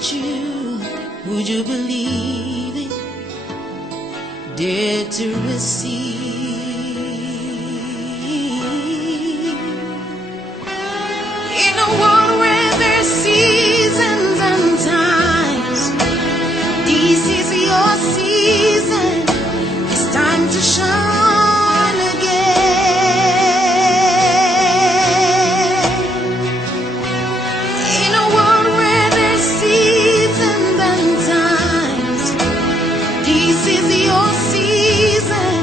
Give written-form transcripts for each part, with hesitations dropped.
at you, would you believe it? Dare to receive. In a world where there's seasons and times, this is your season. It's time to shine again. In a world where there's seasons and times, this is your season.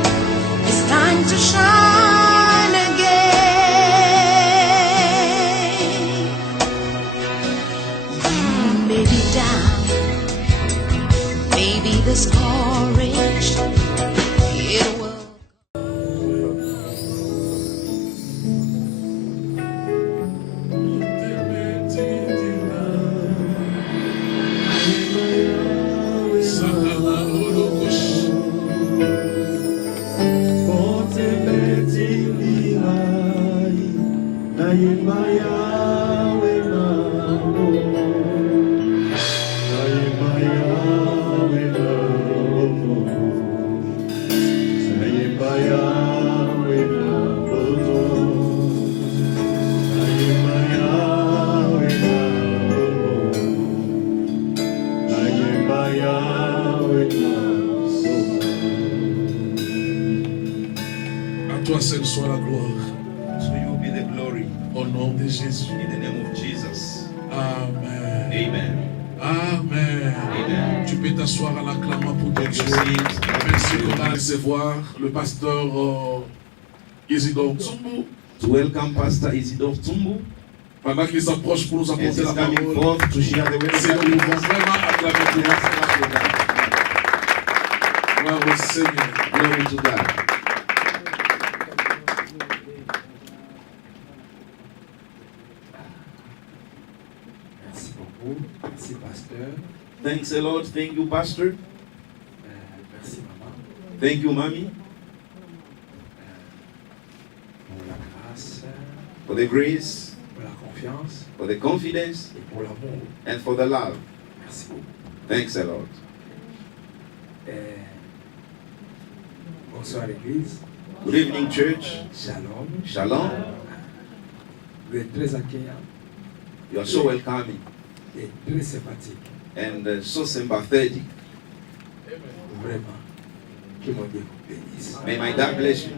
It's time to shine again. You may be down, maybe discouraged. It will. Toi seul soit la gloire. To you be the glory. Au nom de Jésus. In the name of Jesus. Amen. Amen. Amen. Amen. Tu peux t'asseoir en acclamant pour ton Dieu. Merci On va recevoir le pasteur Isidore Tsumbu. to welcome Pastor Isidore Tsumbu. Pendant qu'il s'approche pour nous As apporter he's la coming parole, forth to share the word of c'est nous God with pouvons us. vraiment acclamer pour Let's nous. clap for that. Gloire au Seigneur. Glory to God. Merci beaucoup. Merci, pasteur. Thanks a lot. Thank you, Pastor. Merci, maman, Thank you, Mommy, pour la grâce, for the grace, pour la confiance for the confidence, et pour l'amour. and for the love. Merci beaucoup. Thanks a lot. Bonsoir, l'église. Good evening, church. Shalom. Shalom. Vous êtes très accueillants You are so welcoming et très sympathiques. and so sympathetic. Vraiment. Que mon Dieu vous bénisse. May my God bless you.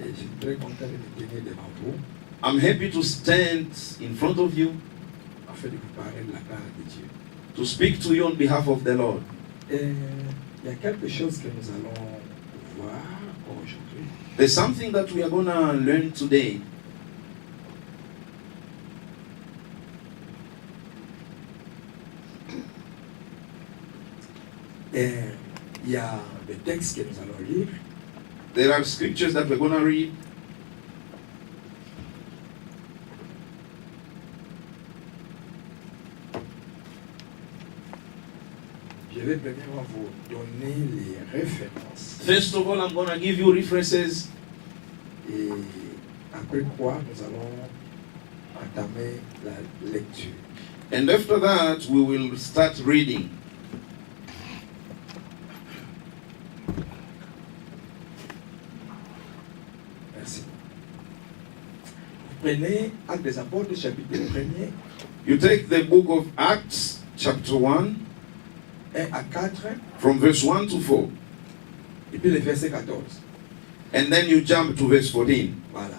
Et je suis très content de me tenir devant vous I'm happy to stand in front of you afin de vous parler de la part de Dieu. to speak to you on behalf of the Lord. Et il y a quelque chose que nous allons voir aujourd'hui. There's something that we are going to learn today. Et il y a des textes que nous allons lire. There are scriptures that we're going to read. Je vais premièrement vous donner les références. First of all, I'm going to give you references, Et après quoi, nous allons entamer la lecture. and after that, we will start reading. Merci. Vous prenez Actes des Apôtres, chapitre 1er, You take the book of Acts, chapter 1, 1 à 4, from verse 1 to 4, et puis le verset 14. and then you jump to verse 14. Voilà.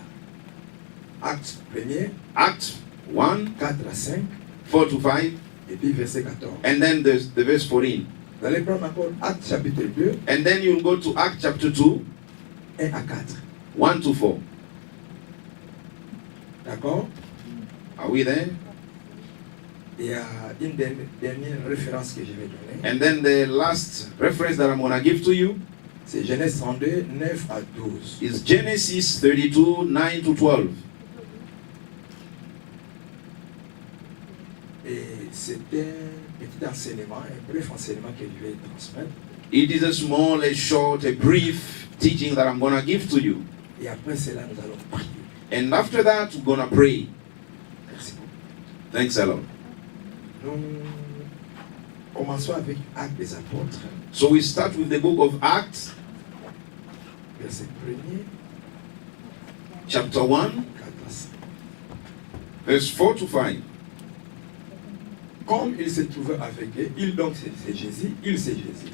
Actes 1er, Acts 1, 4 à 5, 4 to 5, et puis verset 14. and then there's the verse 14. Vous allez prendre encore Actes chapitre 2, And then you'll go to Acts chapter 2, 1 à 4. 1 to 4. D'accord? Are we there? Il y a une dernière référence que je vais donner. And then the last reference that I'm going to give to you C'est Genèse 32, 9 à 12. is Genesis 32, 9 to 12. Et c'est un petit enseignement, un bref enseignement que je vais transmettre. It is a small, a short, a brief teaching that I'm going to give to you. Et après cela, nous allons prier. And after that, we're going to pray. Merci beaucoup. Thanks a lot. Nous commençons avec Actes des Apôtres, So we start with the book of Acts, verset 1er, chapter 1, 4 à 5. verse 4 to 5. Comme il se trouvait avec eux, c'est Jésus, c'est Jésus.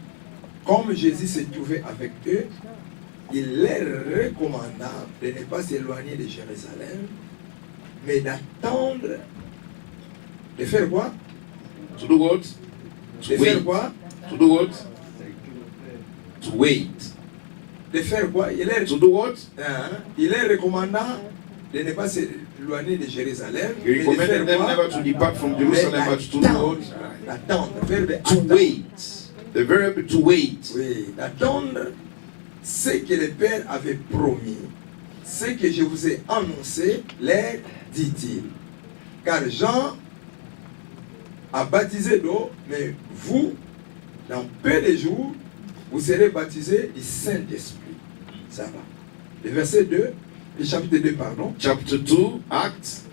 Comme Jésus se trouvait avec eux, il leur recommanda de ne pas s'éloigner de Jérusalem, mais d'attendre, de faire quoi? To do what? De To faire wait. quoi? To do what? To wait. De faire quoi? To do what? Il leur recommanda de ne pas s'éloigner de Jérusalem, He mais de recommended faire them quoi? never to depart from Jerusalem, but to do what? D'attendre, verbe To attendre. wait. The verb to wait. Oui, d'attendre ce que le Père avait promis, ce que je vous ai annoncé, leur dit-il. Car Jean a baptisé d'eau, mais vous, dans peu de jours, vous serez baptisés du Saint-Esprit. Ça va. Le verset 2, le chapitre 2, pardon. Chapter 2, Acts.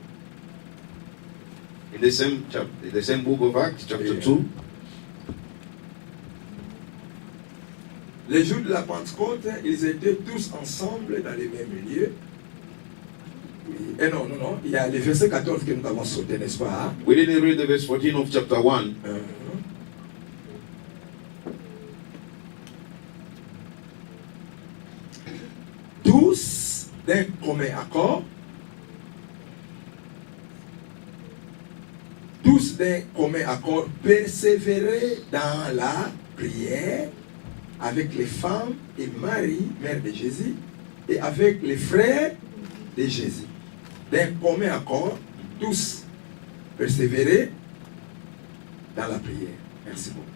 In the same book of Acts, chapter 2. Les jours de la Pentecôte, ils étaient tous ensemble dans les mêmes lieux. Oui. Et non, il y a le verset 14 que nous avons sauté, n'est-ce pas? Hein? We didn't read the verse 14 of chapter 1. Tous d'un commun accord, persévérer dans la prière avec les femmes et Marie, mère de Jésus, et avec les frères de Jésus. D'un commun accord, tous persévérer dans la prière. Merci beaucoup.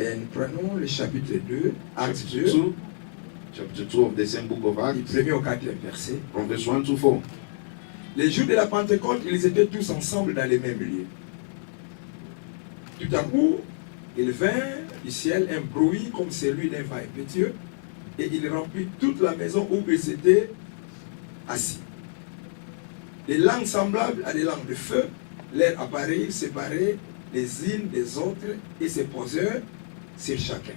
Et nous prenons le chapitre 2, Acte 2, Chapter 2 of the same book of du Acts, 1er au 4e verset. from verse 1 to 4. Les jours de la Pentecôte, ils étaient tous ensemble dans les mêmes lieux. Tout à coup, il vint du ciel un bruit comme celui d'un vent impétueux, et il remplit toute la maison où ils s'étaient assis. Des langues semblables à des langues de feu leur apparurent séparées les unes des autres et se posèrent sur chacun.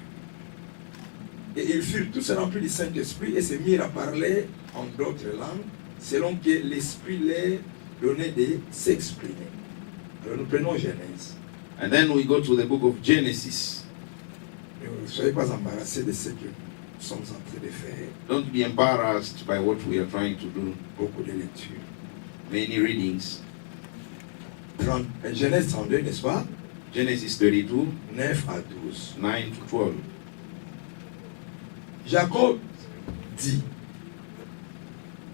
Et ils furent tous remplis du Saint-Esprit et se mirent à parler en d'autres langues, selon que l'Esprit leur donnait de s'exprimer. Alors nous prenons Genèse. And then we go to the book of Genesis. Ne soyez pas embarrassés de ce que nous sommes en train de faire. Don't be embarrassed by what we are trying to do. Beaucoup de lectures. Many readings. Genèse 32, n'est-ce pas? Genesis 32, 9 à 12. 9 to 12. Jacob dit.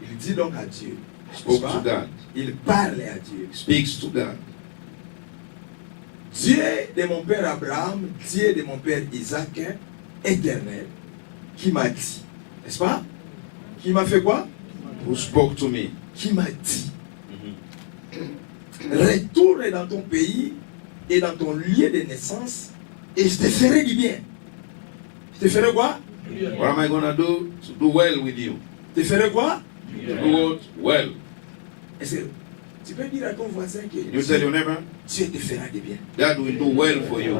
Il dit donc à Dieu. Spoke n'est-ce to pas? God. Il parle à Dieu. Speaks to God. Dieu de mon père Abraham, Dieu de mon père Isaac, éternel, qui m'a dit, n'est-ce pas? Qui m'a fait quoi? Who spoke to me? Qui m'a dit, retourne dans ton pays et dans ton lieu de naissance et je te ferai du bien. Je te ferai quoi? What am I going to do? To do well with you. Je te ferai quoi? To do what? Well. Est-ce que tu peux dire à ton voisin que You tell your neighbor, Dieu te fera du bien? God will do well for you.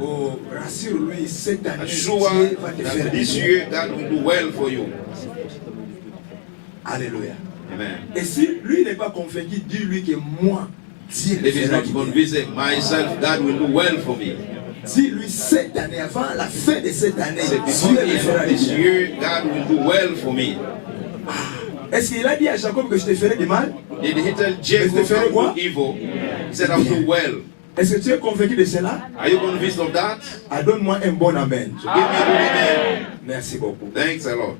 Oh, rassure-lui, cette année, Assure Dieu va te faire that du this bien. year God will do well for you. Alléluia. Amen. Et si lui n'est pas convaincu, dis-lui que moi, Dieu If me he's fera not du bien. convinced myself, God will do well for me. Dis-lui cette année, avant la fin de cette année, Say, before Dieu the me end fera of du this bien. year, God will do well for me. Est-ce qu'il a dit à Jacob que je te ferai du mal? Did he tell Jacob Mais tu ferais quoi? to do evil? He said, I'll do well. Est-ce que tu es convaincu de cela? Are you convinced of that? Ah, donne-moi un bon amen. So give me a good amen. Merci beaucoup. Thanks a lot.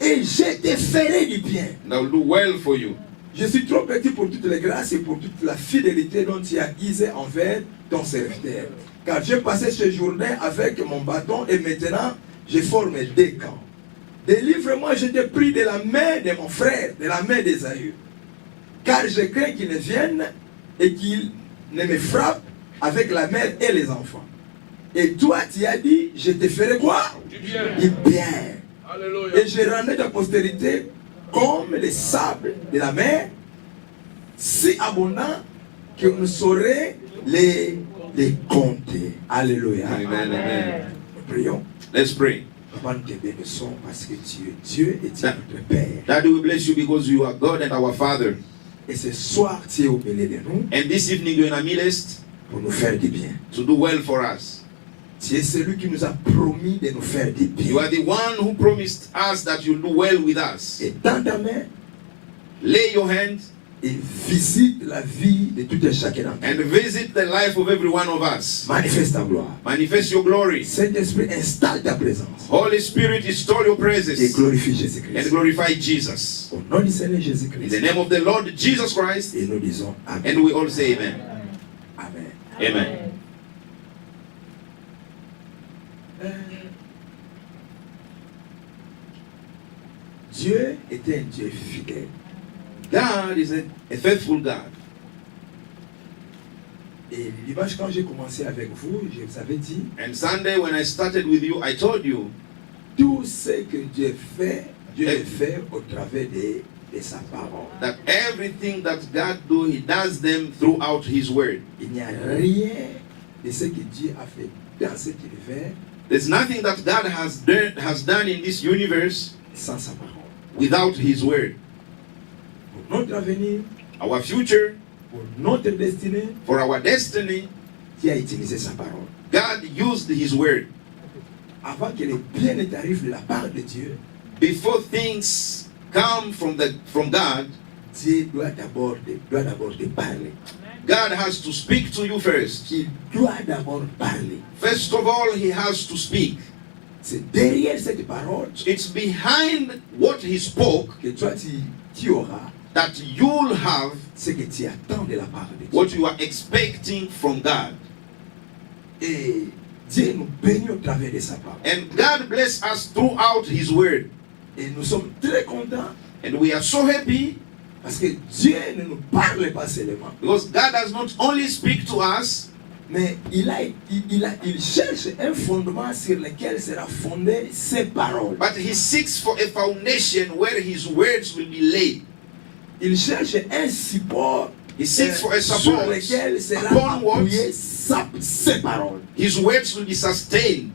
Et je te ferai du bien. And I will do well for you. Je suis trop petit pour toutes les grâces et pour toute la fidélité dont tu as usé envers ton serviteur. Car j'ai passé ce Jourdain avec mon bâton et maintenant je forme deux camps. Délivre-moi, je te prie, de la main de mon frère, de la main d'Ésaü. Car je crains qu'il ne vienne et qu'il ne me frappe avec la mère et les enfants. Et toi, tu as dit, je te ferai quoi? Du bien. Et je rendrai ta postérité comme le sable de la mer, si abondant qu'on ne saurait les compter. Alléluia. Amen, amen. Nous prions. Let's pray. Papa, nous te bénissons parce que tu es Dieu et tu es notre Père. Daddy, we bless you because you are God and our Father. Et ce soir, tu es au milieu de nous And this evening you're in our midst pour nous faire du bien. to do well for us. Tu es celui qui nous a promis de nous faire du You are bien. the one who promised us that you'll do well with us. Et dans ta main, Lay your hand et visite la vie de tout et chacun d'entre and nous. visit the life of every one of us. Manifeste ta gloire. Manifest your glory. Saint-Esprit, installe ta présence Holy Spirit, restore your et presence glorifie and Jésus-Christ. glorify Jesus. Au nom du Seigneur In Jésus-Christ. the name of the Lord Jesus Christ, Et nous disons Amen. and we all say amen. Amen. Amen. Dieu est un Dieu fidèle. God is a faithful God. Et dimanche, quand j'ai commencé avec vous, je vous avais dit, And Sunday, when I started with you, I told you tout ce que Dieu fait, Dieu le fait au travers de sa parole. that everything that God do, He does them throughout His Word. Il n'y a rien de ce que Dieu a fait dans cet univers There's nothing that God has done in this universe sans sa parole. without His Word. Pour notre avenir, Our future, pour notre destinée, for our destiny, Dieu a utilisé sa parole. God used His Word. Avant que le bien ne t'arrive de la part de Dieu, Before things come from God, Dieu doit d'abord te parler. God has to speak to you first. Il doit d'abord parler. First of all, He has to speak. C'est derrière cette parole It's behind what He spoke que toi tu auras that you'll have ce que tu attends de la part de Dieu. what you are expecting from God. Et Dieu nous bénit au travers de sa parole. And God bless us throughout His Word. Et nous sommes très contents And we are so happy parce que Dieu ne nous parle pas seulement, because God does not only speak to us, mais il cherche un fondement sur lequel sera fondée ses paroles. but He seeks for a foundation where His words will be laid. Il cherche un support He seeks for a sur support lequel sera upon what appuyé ses paroles. His words will be sustained.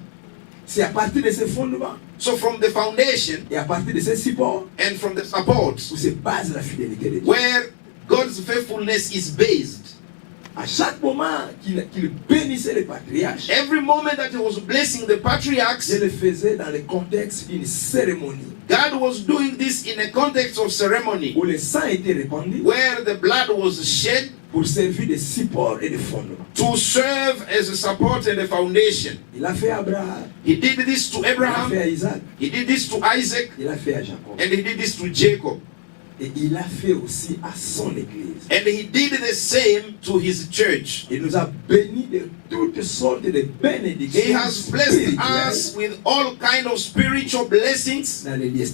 C'est à partir de ces fondements So from the foundation et à partir de ces supports and from the support où se base la fidélité de Dieu. where God's faithfulness is based. À chaque moment qu'il bénissait les patriarches, Every moment that He was blessing the patriarchs, Dieu le faisait dans le contexte d'une cérémonie God was doing this in a context of ceremony où le sang était répandu where the blood was shed pour servir de support et de fondement. to serve as a support and a foundation. Il a fait à Abraham, He did this to il a fait Abraham, à Isaac, He did this to Isaac, il a fait à Jacob. and He did this to Jacob. Et il a fait aussi à son église. And He did the same to His church. Il nous a bénis de toutes sortes de He bénédictions has blessed spirituelles us with all kind of spiritual blessings dans les lieux.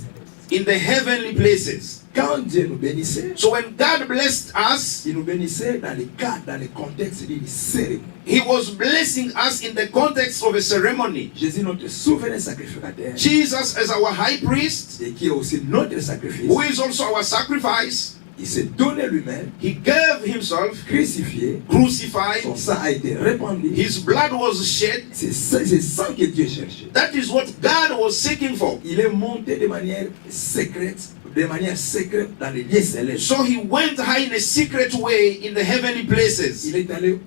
in the heavenly places. Quand Dieu nous bénissait, So when God blessed us, il nous bénissait dans le cadre, dans le contexte d'une cérémonie. He was blessing us in the context of a ceremony. Jésus, notre souverain sacrificateur, Jesus as our high priest, et qui est aussi notre sacrifice, who is also our sacrifice, il s'est donné lui-même, He gave Himself, crucifié, crucified, son sang a été répandu. His blood was shed. C'est ça que Dieu cherchait. That is what God was seeking for. Il est monté de manière secrète dans les lieux célestes. So He went high in a secret way in the heavenly places. Il est allé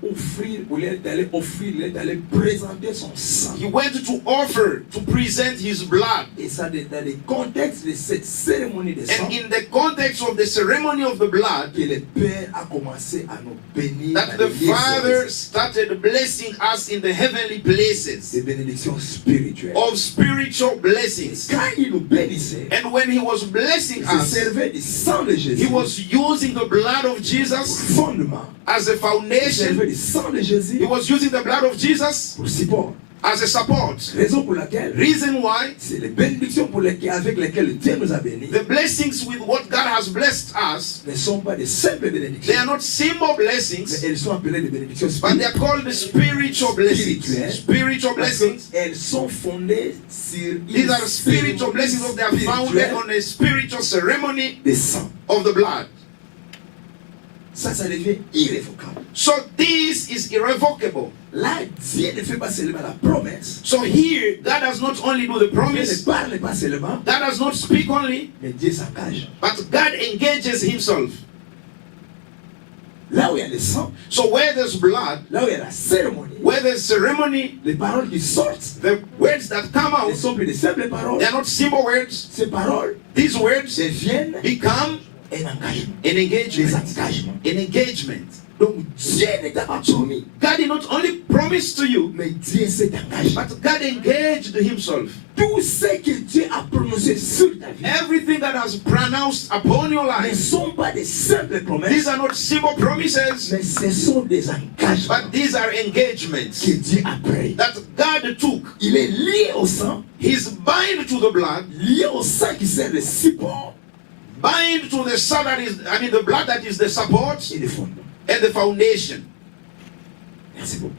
présenter son sang. He went to offer, to present His blood. Et ça, dans le contexte de cette cérémonie de sang, And in the context of the ceremony of the blood, que le Père a commencé à nous bénir that dans the les lieux Father célestes. started blessing us in the heavenly places Des bénédictions spirituelles. of spiritual blessings. Quand il nous bénissait, And when He was blessing il se us, servait du sang de Jésus. He was using the blood of Jesus fondement. as a Il se servait foundation. du sang de Jésus He was using the blood of Jesus pour support. as a support. Raison pour laquelle Reason why c'est les bénédictions avec lesquelles Dieu nous a bénis the blessings with what God has blessed us, ne sont pas des simples they bénédictions, are not simple mais blessings, elles sont appelées des bénédictions but they are spirituelles. called the spiritual blessings. Spiritual Parce blessings. qu'elles sont fondées sur These are spiritual blessings because they are founded on a spiritual ceremony des sangs. of the blood. Ça devient irrévocable. So this is irrevocable. Là, Dieu ne fait pas seulement la promesse. So here, God does not only do the Dieu promise, ne parle pas seulement, God does not speak only, mais Dieu s'engage. but God engages himself. Là où il y a le sang, So where there's blood, là où il y a la cérémonie, where there's ceremony, les paroles qui sortent the words that come ne out, sont plus de simples paroles. they are not simple words. Ces paroles These words deviennent become un engagement. an engagement. Des engagements. An engagement. Donc Dieu ne t'a pas promis, God did not only promise to you, mais Dieu s'est engagé. but God engaged himself. Tout ce que Dieu a prononcé sur ta vie Everything that has pronounced upon your ne life, sont pas des simples promesses, these are not simple promises, mais ce sont des engagements but these are engagements que Dieu a pris. that God took. Il est lié au sang, He's bind to the blood, lié au sang qui sert de support bind to the son that is, the blood that is the support et de fondement. and the foundation. Merci beaucoup.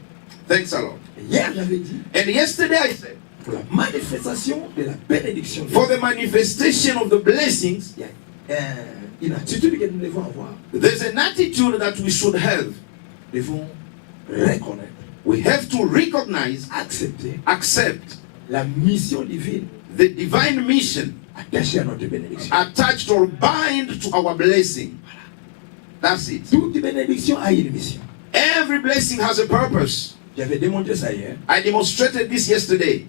Thanks a lot. Hier, j'avais dit, And yesterday I said, pour la manifestation de la bénédiction, for the manifestation of the blessings, il y a une attitude que nous devons avoir. there's an attitude that we should have. Nous devons reconnaître, We have to recognize, accepter accept la mission divine the divine mission attachée à notre bénédiction. attached or bind to our blessing. That's it. Toute bénédiction a une mission. Every blessing has a purpose. J'avais démontré ça hier. I demonstrated this yesterday.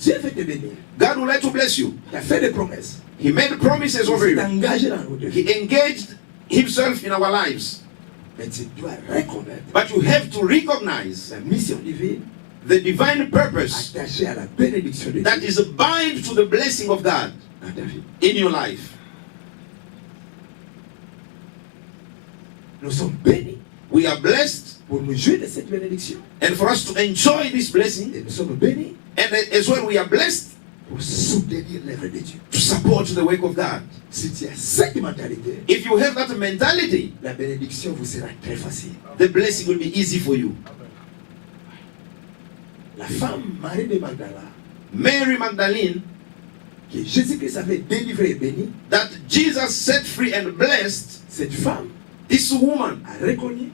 Dieu veut te bénir. God would like to bless you. Il a fait des promesses. He made promises over Il s'est you. engagé dans notre vie. He engaged himself in our lives. Mais tu dois reconnaître But you have to recognize la mission divine the divine purpose attachée à la bénédiction de that Dieu is bind to the blessing of God dans ta vie. in your life. Nous sommes bénis We are blessed, pour nous jouir de cette bénédiction. and for us to enjoy this blessing, Et nous sommes bénis and as well we are blessed pour soutenir l'œuvre de Dieu. to support the work of God. Si tu as cette mentalité, If you have that mentality, la bénédiction vous sera très facile. the blessing will be easy for you. La femme Marie de Magdala, Mary Magdalene, que Jésus-Christ avait délivré et béni, that Jesus set free and blessed, cette femme this woman, a reconnu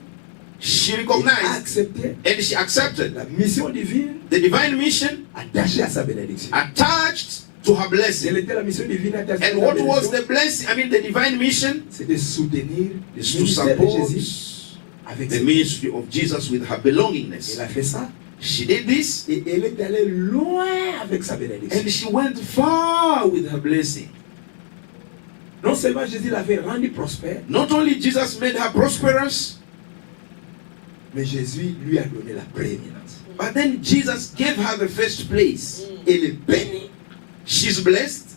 she et a recognized accepté and she accepted la mission divine the divine mission attachée à sa bénédiction. attached to her Quelle blessing. était la mission divine attachée à And la what was bénédiction? the blessing? The divine mission C'est de soutenir le is to ministère de support Jésus avec the ses ministry of Jesus with her belongingness. Elle a fait ça She did this et elle est allée loin avec sa bénédiction. and she went far with her blessing. Non seulement Jésus l'avait rendu prospère, Not only Jesus made her prosperous, mais Jésus lui a donné la prééminence. but then Jesus gave her the first place. Elle est bénie. She's blessed.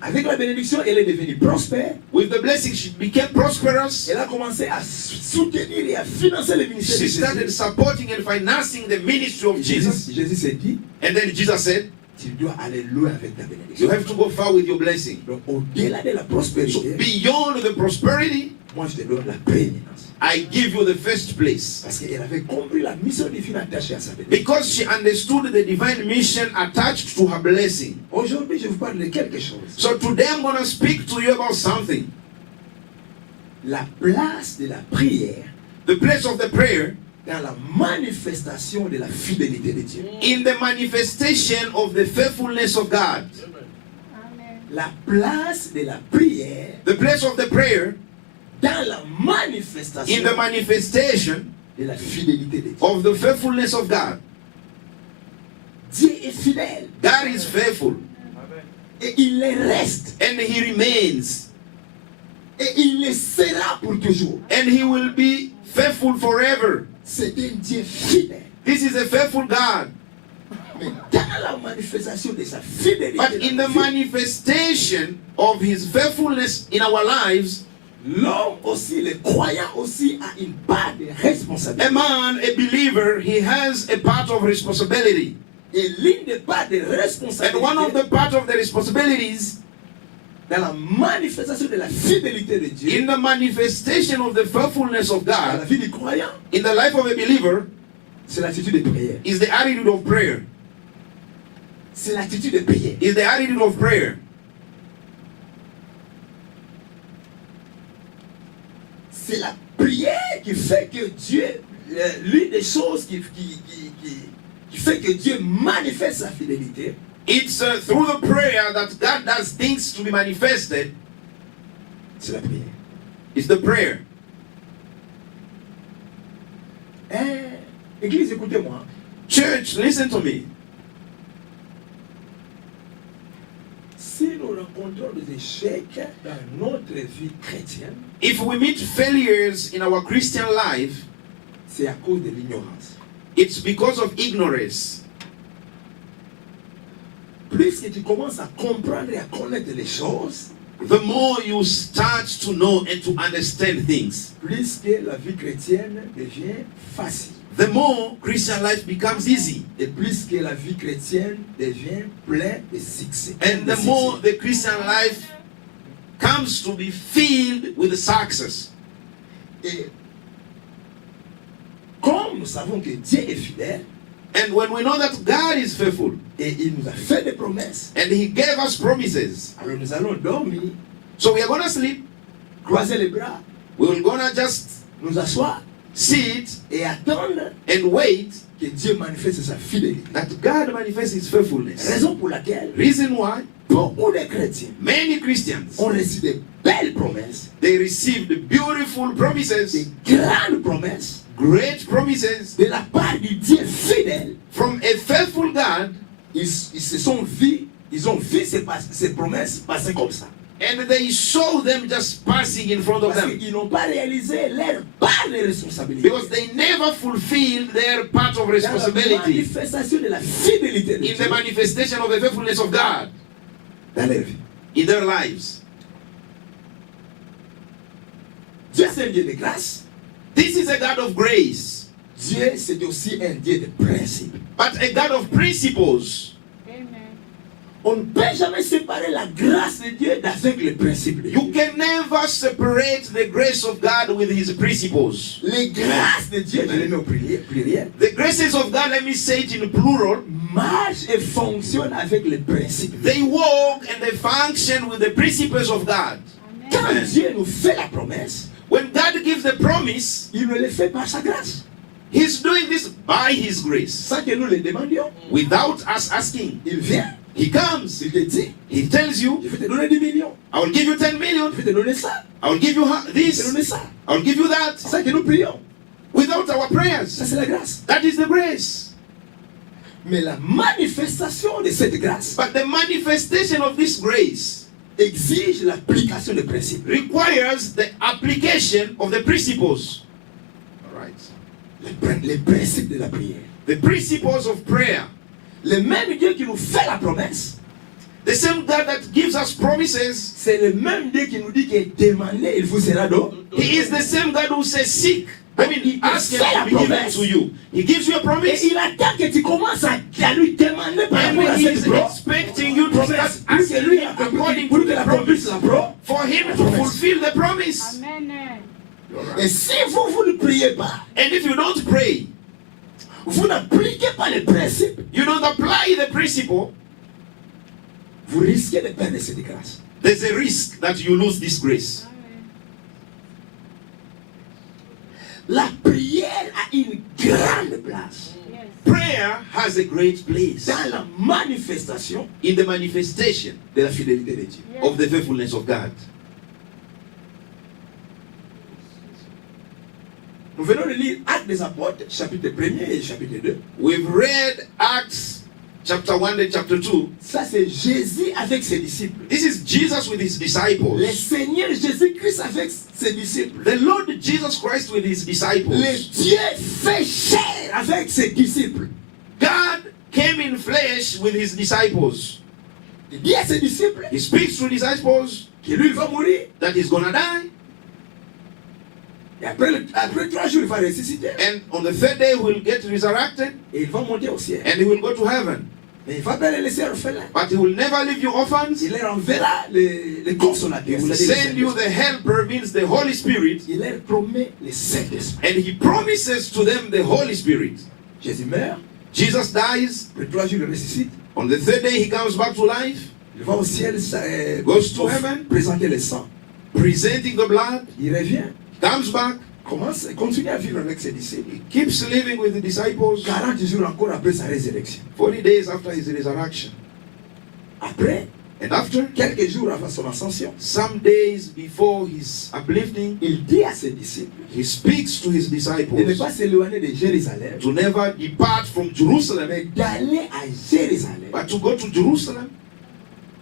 Avec la bénédiction, elle est devenue prospère. With the blessing, she became prosperous. Elle a commencé à soutenir et à financer le ministère de She started Jésus. supporting and financing the ministry of Jesus. Jésus s'est dit, And then Jesus said, tu dois aller loin avec ta you bénédiction. have to go far with your blessing. Donc au-delà de la So prospérité, beyond the prosperity, moi je te donne la prééminence. I give you the first place. Parce qu'elle avait compris la mission divine attachée à sa bénédiction. Because she understood the divine mission attached to her blessing. Aujourd'hui, je vous parle de quelque chose. So today I'm going to speak to you about something. La place de la prière The place of the prayer dans la manifestation de la fidélité de Dieu. in the manifestation of the faithfulness of God. La place de la prière The place of the prayer dans la in manifestation the manifestation de la fidélité de Dieu. of the faithfulness of God. Dieu est fidèle God is faithful et il le reste and He remains et il le sera pour toujours. and He will be faithful forever. C'est un Dieu fidèle. This is a faithful God. Mais dans la manifestation de sa fidélité, But in the dans la vie, manifestation of His faithfulness in our lives, l'homme aussi, le croyant aussi a une part de responsabilité. a man, a believer, he has a part of responsibility. Et l'une des parts de And one of responsabilité the part of the responsibilities dans la manifestation de la fidélité de Dieu, in the manifestation of the faithfulness of dans la God vie du croyant, in the life of a believer c'est l'attitude de prière. is the attitude of prayer. C'est l'attitude de prière. Is the attitude of prayer. C'est la prière qui fait que Dieu, l'une des choses qui fait que Dieu manifeste sa fidélité, It's through the prayer that God does things to be manifested. c'est la prière. It's the prayer. Église, écoutez-moi. Church, listen to me. Si nous rencontrons des échecs dans notre vie chrétienne, If we meet failures in our Christian life, c'est à cause de l'ignorance. it's because of ignorance. Plus que tu commences à comprendre et à connaître les choses, The more you start to know and to understand things, plus que la vie chrétienne devient facile. the more Christian life becomes easy. Et plus que la vie chrétienne devient pleine de succès. And the more the Christian life comes to be filled with success. Et comme nous savons que Dieu est fidèle, And when we know that God is faithful et il nous a fait des promesses, and He gave us promises, alors nous allons dormir, so we are going to sleep. croiser les bras, We will gonna just nous asseoir sit et attendre and wait que Dieu manifeste sa fidélité. that God manifests His faithfulness. Raison pour laquelle Reason why beaucoup de chrétiens many Christians, ont reçu de belles promesses, they received beautiful de promises, grandes promesses great promises de la part du Dieu fidèle. from a faithful God, Ils se sont vus, ils ont vu ces promesses passer comme ça. and they saw them just passing in front of Parce them qu'ils n'ont pas réalisé leur part de responsabilité. because they never fulfilled their part of Dans la responsibility manifestation de la fidélité de in the Dieu manifestation of the faithfulness of God dans leur vie. in their lives. Dieu, c'est un Dieu de grâce. This is a God of grace, Dieu, c'est aussi un Dieu de principe. but a God of principles. On ne peut jamais séparer la grâce de Dieu d'avec le principe de Dieu. You can never separate the grace of God with His principles. Les grâces de Dieu, je les mets au pluriel, The graces of God, let me say it in plural, marchent et fonctionnent avec les principes. they walk and they function with the principles of God. Quand Amen. Dieu nous fait la promesse, When God gives the promise, il nous le fait par sa grâce. He's doing this by His grace, Sans que nous le demandions, without us asking. il vient, He comes, il te dit, He tells you, je vais te donner 10 millions, I will give you 10 million, je vais te donner ça, I will give you je vais te this, donner ça. I will give you that, Sans que nous prions. without our Ça, prayers. c'est la grâce. That is the grace. Mais la manifestation de cette grâce But the manifestation of this grace exige l'application des principes. requires the application of the principles. All right. Les principes de la prière. The principles of prayer. Le même Dieu qui nous fait la promesse, The same God that gives us promises, c'est le même Dieu qui nous dit que demandez, il vous sera donné. He is the same God who says, seek. I mean, ask and it will be given to you. He gives you a Et promise, il attend que tu commences à lui demander par rapport à and He cette is promesse. expecting you to start Pour que asking lui Him according pour to que the la promesse promise, la for Him to fulfill the promise. Et si vous ne priez pas, And if you don't pray, vous n'appliquez pas les principes, you don't apply the principle, vous risquez de perdre cette grâce. there's a risk that you lose this grace. La prière a une grande place Prayer has a great place dans la manifestation in the manifestation de la fidélité de Dieu. of the faithfulness of God. Nous venons de lire Actes des Apôtres, chapitre 1er et chapitre 2. We've read Acts chapter 1 and chapter 2. Ça, c'est Jésus avec ses disciples. This is Jesus with His Le disciples. Seigneur Jésus-Christ avec ses disciples. The Lord Jesus Christ with His Le disciples. Dieu fait chair avec ses disciples. God came in flesh with His disciples. Il dit à ses disciples He speaks to disciples que lui, il va mourir. that He's gonna die. Et après 3 jours, il va ressusciter. And on the third day, He will get resurrected Et il va monter au ciel. and He will go to heaven. Mais il ne va pas les laisser orphelins. But He will never leave you orphans. Il leur enverra les consolateurs. He will send you the helper, means the Holy Spirit. Il leur promet le Saint-Esprit. And He promises to them the Holy Spirit. Jésus meurt. Jesus dies. Après 3 jours, il ressuscite. On the third day, He comes back to life, Il va au ciel, goes to heaven, présenter le sang. presenting the blood, Il revient. comes back. continue à vivre avec ses disciples. He keeps living with the disciples 40 jours encore après sa résurrection. 40 days after his resurrection. Après, And after, quelques jours avant son ascension, some days before his uplifting, il dit à ses disciples he speaks to his de ne disciples pas s'éloigner de Jérusalem, to never depart from Jerusalem, mais d'aller à Jérusalem but to go to Jerusalem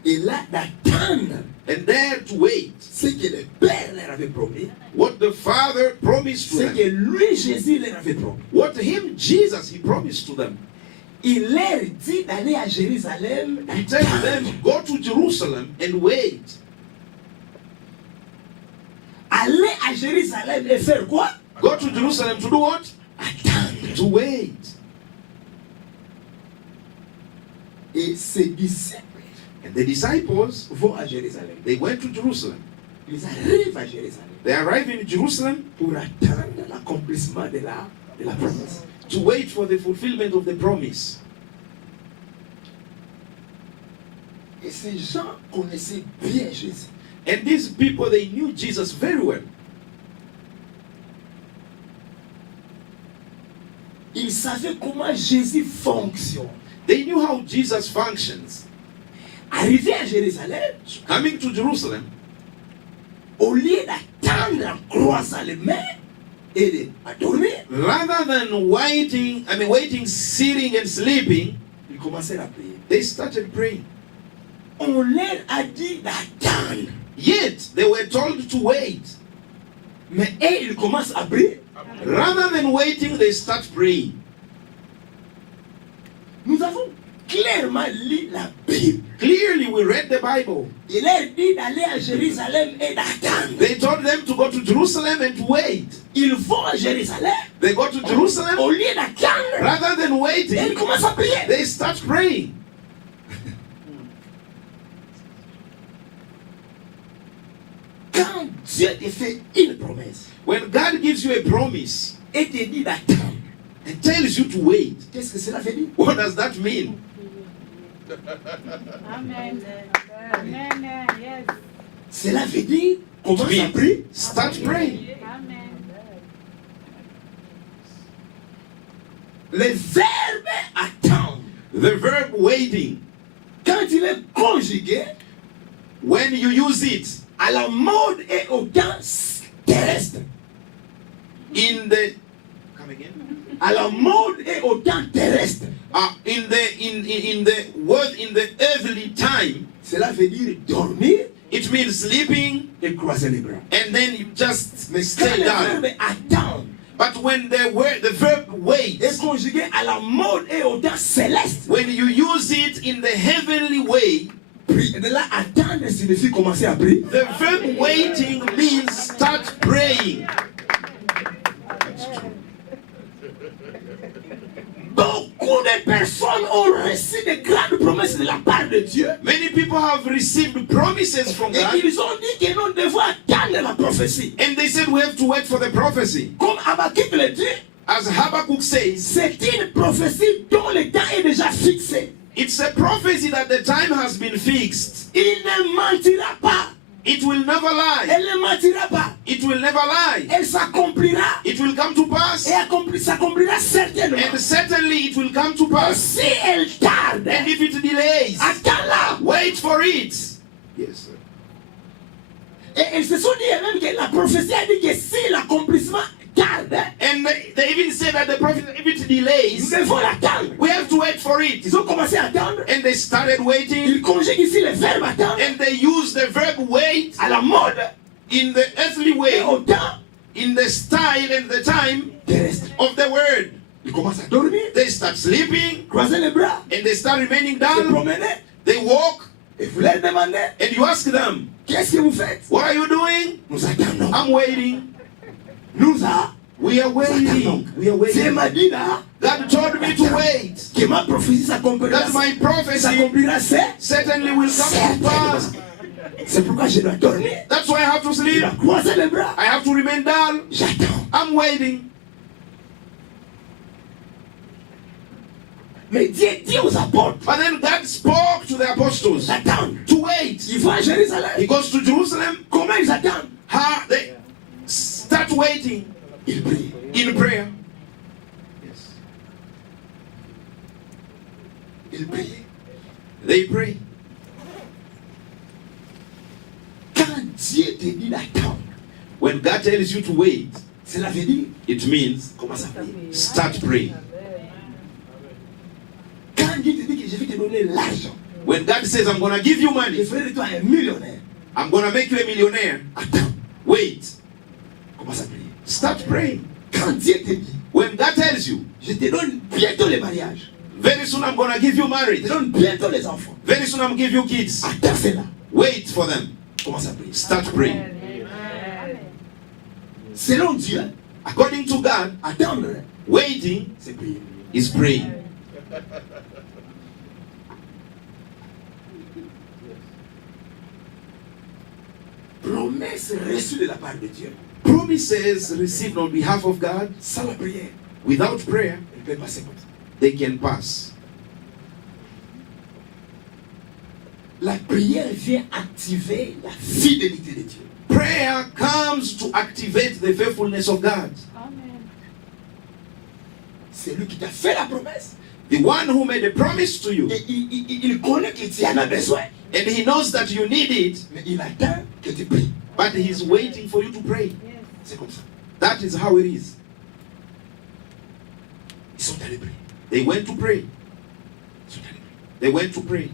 et là d'attendre and there to wait. ce que le Père leur avait promis, What the Father promised to ce them. que lui, Jésus, leur avait promis. What him, Jesus, he promised to them. Il leur dit d'aller à Jérusalem, He tells them, go to Jerusalem and wait. aller à Jérusalem et faire quoi? Go to Jerusalem to do what? Attendre. To wait. Et ses disciples And the disciples, vont à Jérusalem. they went to Jerusalem. Ils arrivent à Jérusalem They arrived in Jerusalem pour attendre l'accomplissement de la promesse. to wait for the fulfillment of the promise. Et ces gens connaissaient bien Jésus. And these people, they knew Jesus very well. Ils savaient comment Jésus fonctionne. They knew how Jesus functions. Arrivé à Jérusalem, Coming to Jerusalem, au lieu d'attendre en croisant les mains et dormir, rather than waiting, sitting and sleeping, ils commençaient à prier. they started praying. On leur a dit d'attendre. Yet, they were told to wait. Mais eux, ils commencent à prier. Rather than waiting, they start praying. Nous avons clairement lu la Bible. Clearly, we read the Bible. Il leur dit d'aller à Jérusalem et d'attendre. They told them to go to Jerusalem and to wait. Ils vont à Jérusalem. They go to Jerusalem. Au lieu d'attendre, Rather than ils waiting, commencent à prier. they start praying. Quand Dieu te fait une promesse When God gives you a promise et te dit d'attendre, and tells you to wait, qu'est-ce que cela veut dire? what does that mean? Amen. Amen. Yes. Cela veut dire commence à means prier. start praying. Amen. Le verbe attendre, The verb waiting, quand il est conjugué when you use it à la mode et au temps terrestre, in the come again, à la mode et au temps terrestre, in the word in the earthly time, cela veut dire dormir it means sleeping et croiser les bras. and then you just Mais quand stay le down. verbe attendre But when the verb wait, est conjugué à la mode et au temps céleste, when you use it in the heavenly way, de là attendre signifie commencer à prier. the verb waiting means start praying. Beaucoup de personnes ont reçu de grandes promesses de la part de Dieu. Many people have received promises from Et God, ils ont dit que nous devons attendre la prophétie. and they said we have to wait for the prophecy. Comme Habakkuk le dit, As Habakkuk says, c'est une prophétie dont le temps est déjà fixé. it's a prophecy that the time has been fixed. Il ne mentira pas. It will never lie. Elle ne mentira pas. It will never lie. Elle s'accomplira. It will come to pass. Et s'accomplira certainement. And certainly it will come to pass. Si elle tarde, And if it delays, attends-la. wait for it. Yes, sir. Et ils se sont dit même que la prophétie a dit que si l'accomplissement tarde, And they even say that the prophet, if it nous delays, devons l'attendre. we have to wait for it. Ils ont commencé à attendre. And they started waiting, Ils conjuguent ici le verbe attendre and they used the verb wait à la mode in the earthly et way, au temps in the style and the time terrestre. of the word. Ils commencent à dormir, They start sleeping, croiser les bras, and they start remaining se down. promener. They walk, Et vous leur demandez, and you ask them, qu'est-ce que vous faites? what are you doing? Nous attendons. I'm waiting. Nous We are waiting. We are Dieu waiting. m'a dit là God told me to wait. que ma prophétie s'accomplira. That my prophecy S'accomplira, c'est. certainly will come to pass. C'est pourquoi je dois dormir. That's why I have to Je sleep. dois croiser les bras. I have to remain down. J'attends. I'm waiting. Mais Dieu dit aux apôtres But then God spoke to the apostles d'attendre. to wait. Ils vont à Jérusalem. He goes to Jerusalem. Comment ils attendent? How they start waiting. Il prie. in prayer. Yes. Il prie. They pray. Quand Dieu te dit d'attendre, When God tells you to wait, cela veut dire, it means commence à prier. start praying. Quand Dieu te dit que je vais te donner l'argent, When God says, I'm going to give you je money, ferai de toi un millionnaire, I'm going to make you a millionaire, attends, wait. commence à prier. Start praying. Quand Dieu te dit, When God tells you, je te donne bientôt le mariage, very soon I'm going to give you je marriage, te donne bientôt les enfants, very soon I'm going to give you kids, attends cela, wait for them. commence à prier. Start praying. Selon Dieu, According to God, attendre, waiting c'est prier. is praying. Promesse reçue de la part de Dieu, Promises received on behalf of God, sans la prière, without prayer, elle peut passer comme ça. they can pass. La prière vient activer la fidélité de Dieu. Prayer comes to activate the faithfulness of God. Amen. C'est lui qui t'a fait la promesse. The one who made a promise to you, Et il connaît que tu en as besoin. and he knows that you need it, Mais il attend que tu pries. but he's waiting for you to pray. Yes. C'est comme ça. That is how it is. Ils sont allés prier. They went to pray. Ils sont allés prier. They went to pray.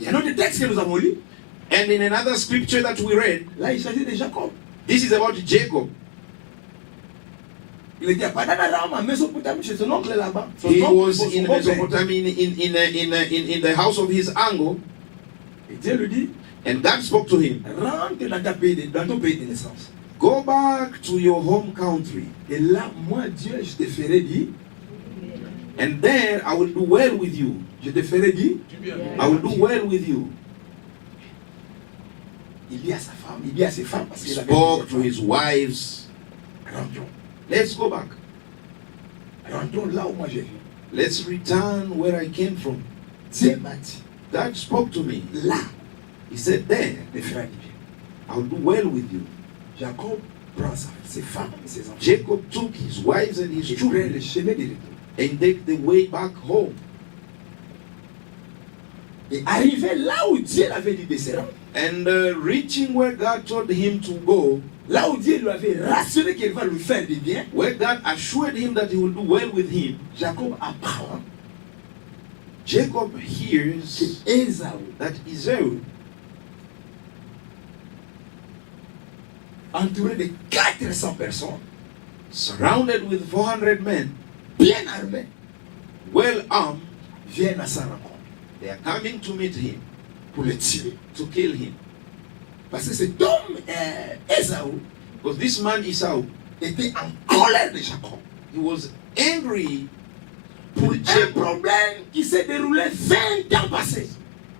Il y a un autre texte que nous avons lu. And in another scripture that we read, Là, il s'agit de Jacob. this is about Jacob. Il était à Padan-Aram, en Mésopotamie, chez son oncle là-bas. Son He oncle, was son in beau-père. Mesopotamia in the house of his uncle, Et Dieu lui dit, and God spoke to him, rentre dans ton pays de naissance. go back to your home country, Et là, moi, Dieu, je te ferai dire, and there I will do well with you. je te ferai dire, I will do well with you. il dit à sa femme, il dit à ses femmes, parce qu'il avait Spoke to plusieurs his wives, femmes, rentrons. let's go back. Rentrons là où moi j'ai vu. Let's return where I came from. Dieu m'a dit, God spoke to me. là, He said, there, les frères du bien. I'll do well with you. Jacob prend ses femmes et ses enfants. Jacob took his wives and his Il prend children le chemin de retour. and take the way back home. Et arrivé là où Dieu l'avait dit de se rendre, And reaching where God told him to go, là où Dieu lui avait rassuré qu'il va lui faire du bien, where God assured him that he will do well with him, Jacob apprend Jacob que hears Ésaü, that Esau, entouré de 400 personnes, surrounded with 400 men, bien armés, well armed, viennent à sa rencontre they are coming to meet him, pour le tuer. to kill him. Parce que cet homme, Ésaü, Because this man Esau, était en colère de Jacob he was angry pour with un Jacob problème qui s'est déroulé 20 ans passés.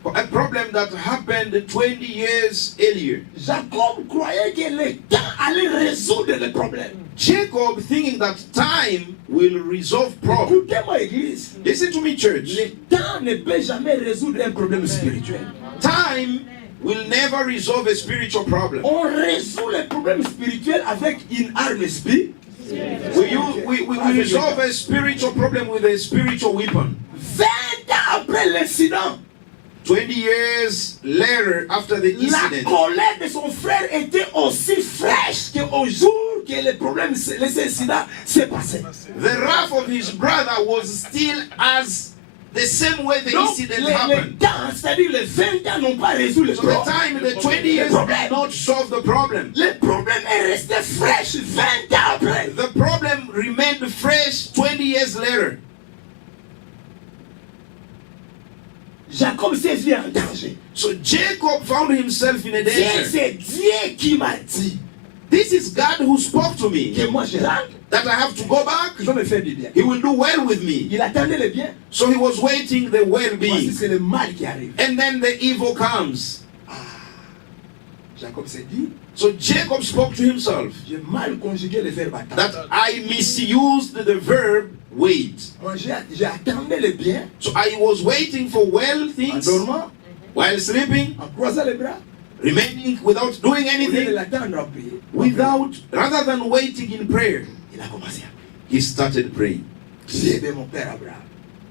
for a problem that happened 20 years earlier. Jacob croyait que le temps allait résoudre le problème. Jacob thinking that time will resolve problems. Écoutez-moi, église. Listen to me, church. Le temps ne peut jamais résoudre un problème spirituel. Time will never resolve a spiritual problem. On résout les problèmes spirituels avec une arme esprit. We resolve a spiritual problem with a spiritual weapon. 20 ans après l'incident, 20 years later, after the la incident, colère de son frère était aussi fraîche qu'au jour que le problème, l'incident s'est passé. the wrath of his brother was still as the same way the Donc, incident les happened. temps, c'est-à-dire les 20 ans n'ont pas résolu le So the problème. time, the 20 years did not solve the problem. Le problème est resté fraîche 20 ans après. The problem remained fresh 20 years later. Jacob s'est vu en danger. So Jacob found himself in a Dieu, danger. c'est Dieu qui m'a dit This is God who spoke to me que moi je rentre, that I have to go back. je vais me faire du bien. He will do well with me. Il attendait le bien. So he was waiting the Voici, well-being. c'est le mal qui arrive. And then the evil comes. Jacob s'est dit, So Jacob spoke to himself j'ai mal conjugué le verbe attendre. that I misused the verb wait. Moi, j'ai attendu le bien So I was waiting for well en things dormant, while sleeping, en croisant les bras. remaining without doing Au lieu de anything, l'attendre en prière, rather than waiting in prayer, il a commencé à prier. he started praying. Dieu de mon père Abraham,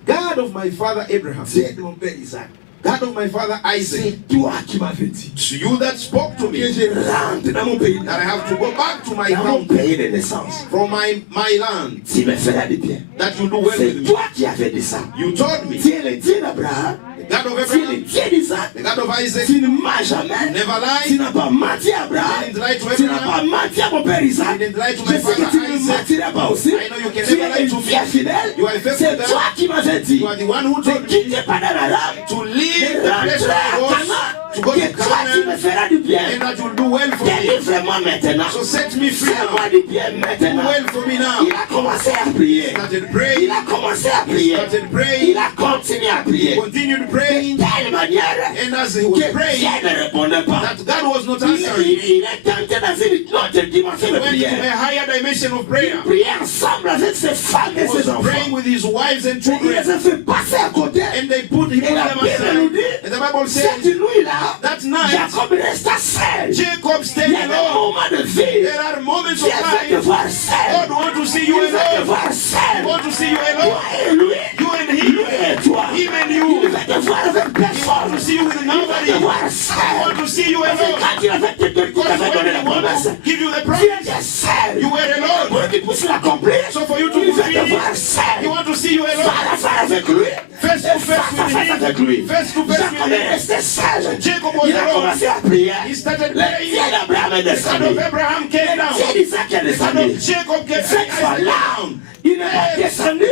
God of my father Abraham, Dieu de mon père Isaac, God of my father Isaac, c'est toi qui m'avais dit it's you that spoke to que me je rentre dans mon pays, that I have to go back to my dans mon country, pays de naissance. from my land, Tu me feras du bien. that you do well with C'est me. toi qui avais dit ça. You told me, Tu es le Dieu d'Abraham, God of tu es le Abraham, Dieu d'Isaac. the God of Isaac, Tu ne m'as jamais, never tu lied, n'as pas menti à Abraham, you didn't lie to tu n'as Abraham, pas menti à mon père Isaac. you didn't lie to Je my sais que father tu ne Isaac. mentiras pas aussi. I know you can Tu never es lie un to me. fier fidèle. You are a faithful C'est God. toi qui m'avais dit You are the one who de told me quitter Padan-Aram, to leave de the place rentrer à where I Canaan, was, to go que to toi tu me Canaan, feras du bien. and that you'll do well for me. Délivre-moi maintenant. So set me free Fais-moi now. du bien Do maintenant. well for me now. Il a commencé à prier. Started Il praying, a commencé à prier. started praying, Il a continué à prier. continued praying, De telle manière and as he was que praying, Dieu ne répondait pas. that God was not Il answering. est entré dans une autre dimension He de went to prière. a higher dimension of prayer. Il priait ensemble avec ses femmes He et ses was enfants. praying with his wives and Il children, les a fait passer à côté. and they put Et them la Bible nous aside. dit, And the Bible cette says nuit-là, that night, Jacob resta seul. Jacob Il stayed y a des alone. moments de vie. There are moments Dieu of veut te life voir God seul. want to see you Il veut te alone. voir He seul. want to see you Toi alone. et lui. You and Lui him. et toi. Him and Il you. veut te voir avec He want to personne. see you with Il nobody. veut te voir He seul. want to see you Parce que alone. quand il avait te donné Because when la he want promesse, to give you the tu promise, étais seul. you were alone. Pour qu'il puisse l'accomplir, So for you to il veut fulfill te voir it, seul. he want to see you alone. Face à face avec lui. Face to Et face face à with face him. avec lui. Face to face Jacob with est him. resté seul. Jacob was Il a alone. commencé à prier. He started Le praying. Dieu d'Abraham est The God descendu. of Abraham came Le down. Dieu d'Isaac est The God descendu. of Jacob came Cette fois-là, down. il n'est pas descendu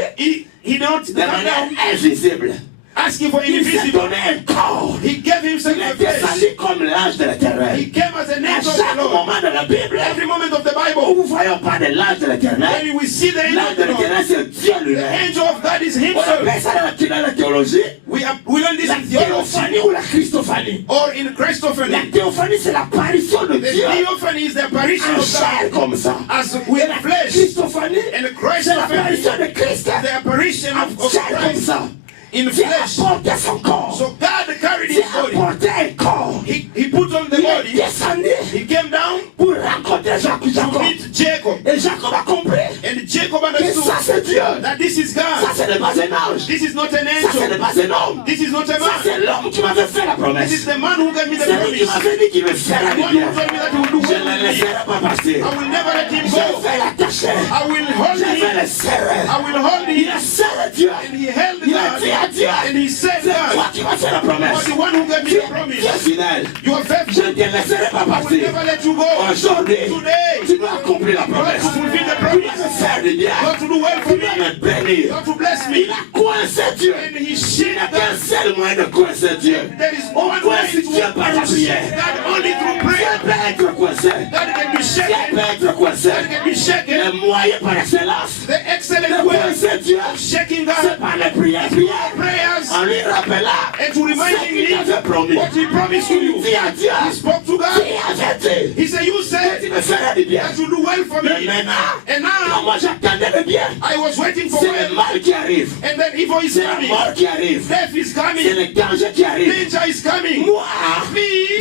He not de come manière down invisible. asking for Il s'est invisible. donné un corps. He gave himself Il a est face. descendu comme l'ange de l'éternel. He came as an À angel of chaque the Lord. moment de la Bible, Every moment of the où Bible, nous ne voyons pas de l'ange de l'éternel, when we see the angel l'ange of de the Lord, l'éternel, c'est Dieu the lui-même. angel of God is On himself. appelle ça dans la théologie We learn this la in theology théophanie ou la christophanie. or in La Christophany. théophanie, c'est l'apparition de The Dieu theophany is the apparition en of God chair comme ça. as Et with la flesh. christophanie, And the c'est Christophany l'apparition is de Christ the apparition en of chair comme Christ ça. in Dieu flesh. a porté son corps. So God carried Dieu his a body. porté un corps. He put on the Il est body. descendu He came down pour rencontrer to Jacob. meet Jacob. Et Jacob a compris And Jacob que ça understood c'est Dieu. that this is Ça God. ce n'est pas un ange. This is not an Ça ce n'est angel. pas un homme. This is not a Ça man. c'est l'homme qui m'avait fait la This promesse. is the man who gave me the C'est lui qui promise. m'avait dit qu'il me fera The du one bien. who told me that he will do Je well ne le with me. laisserai pas passer. I will never let him Je go. vais l'attacher. I will hold Je vais him. le serrer. I will hold Il him. a serré Dieu. And he held Il a dit à God. Dieu, And he said, c'est toi God, qui m'as fait la you are promesse. the one who gave me Tu the promise. es fidèle. You are Je faithful. ne te laisserai pas I will passer. never let you go. Aujourd'hui, Today, tu dois accomplir la God promesse. to fulfill the Tu dois promise. me faire du bien. God to do well for Tu dois me. me bénir. God to bless me. Il a coincé Dieu. And he Il shielded n'a qu'un God. seul moyen de coincer Dieu. There is On one coince way Dieu par la to prière. God only through Dieu prayer. peut être coincé. God can be Dieu shaken. peut être coincé. God can be shaken. Le moyen par excellence The excellent de way coincer Dieu, of shaking c'est God par les prières. Prières. prayers En lui rappelant and to ce reminding qu'il him avait promis. what he promised to Il you. dit à Dieu, He spoke to tu God. avais dit, He said, you que tu said me feras du bien. that you do well for me. Mais maintenant, And quand now moi j'attendais le bien, I was waiting for c'est le well. mal qui arrive. And then evil is C'est la coming. mort qui arrive. Death is C'est coming. le danger qui arrive. Danger is coming. Moi,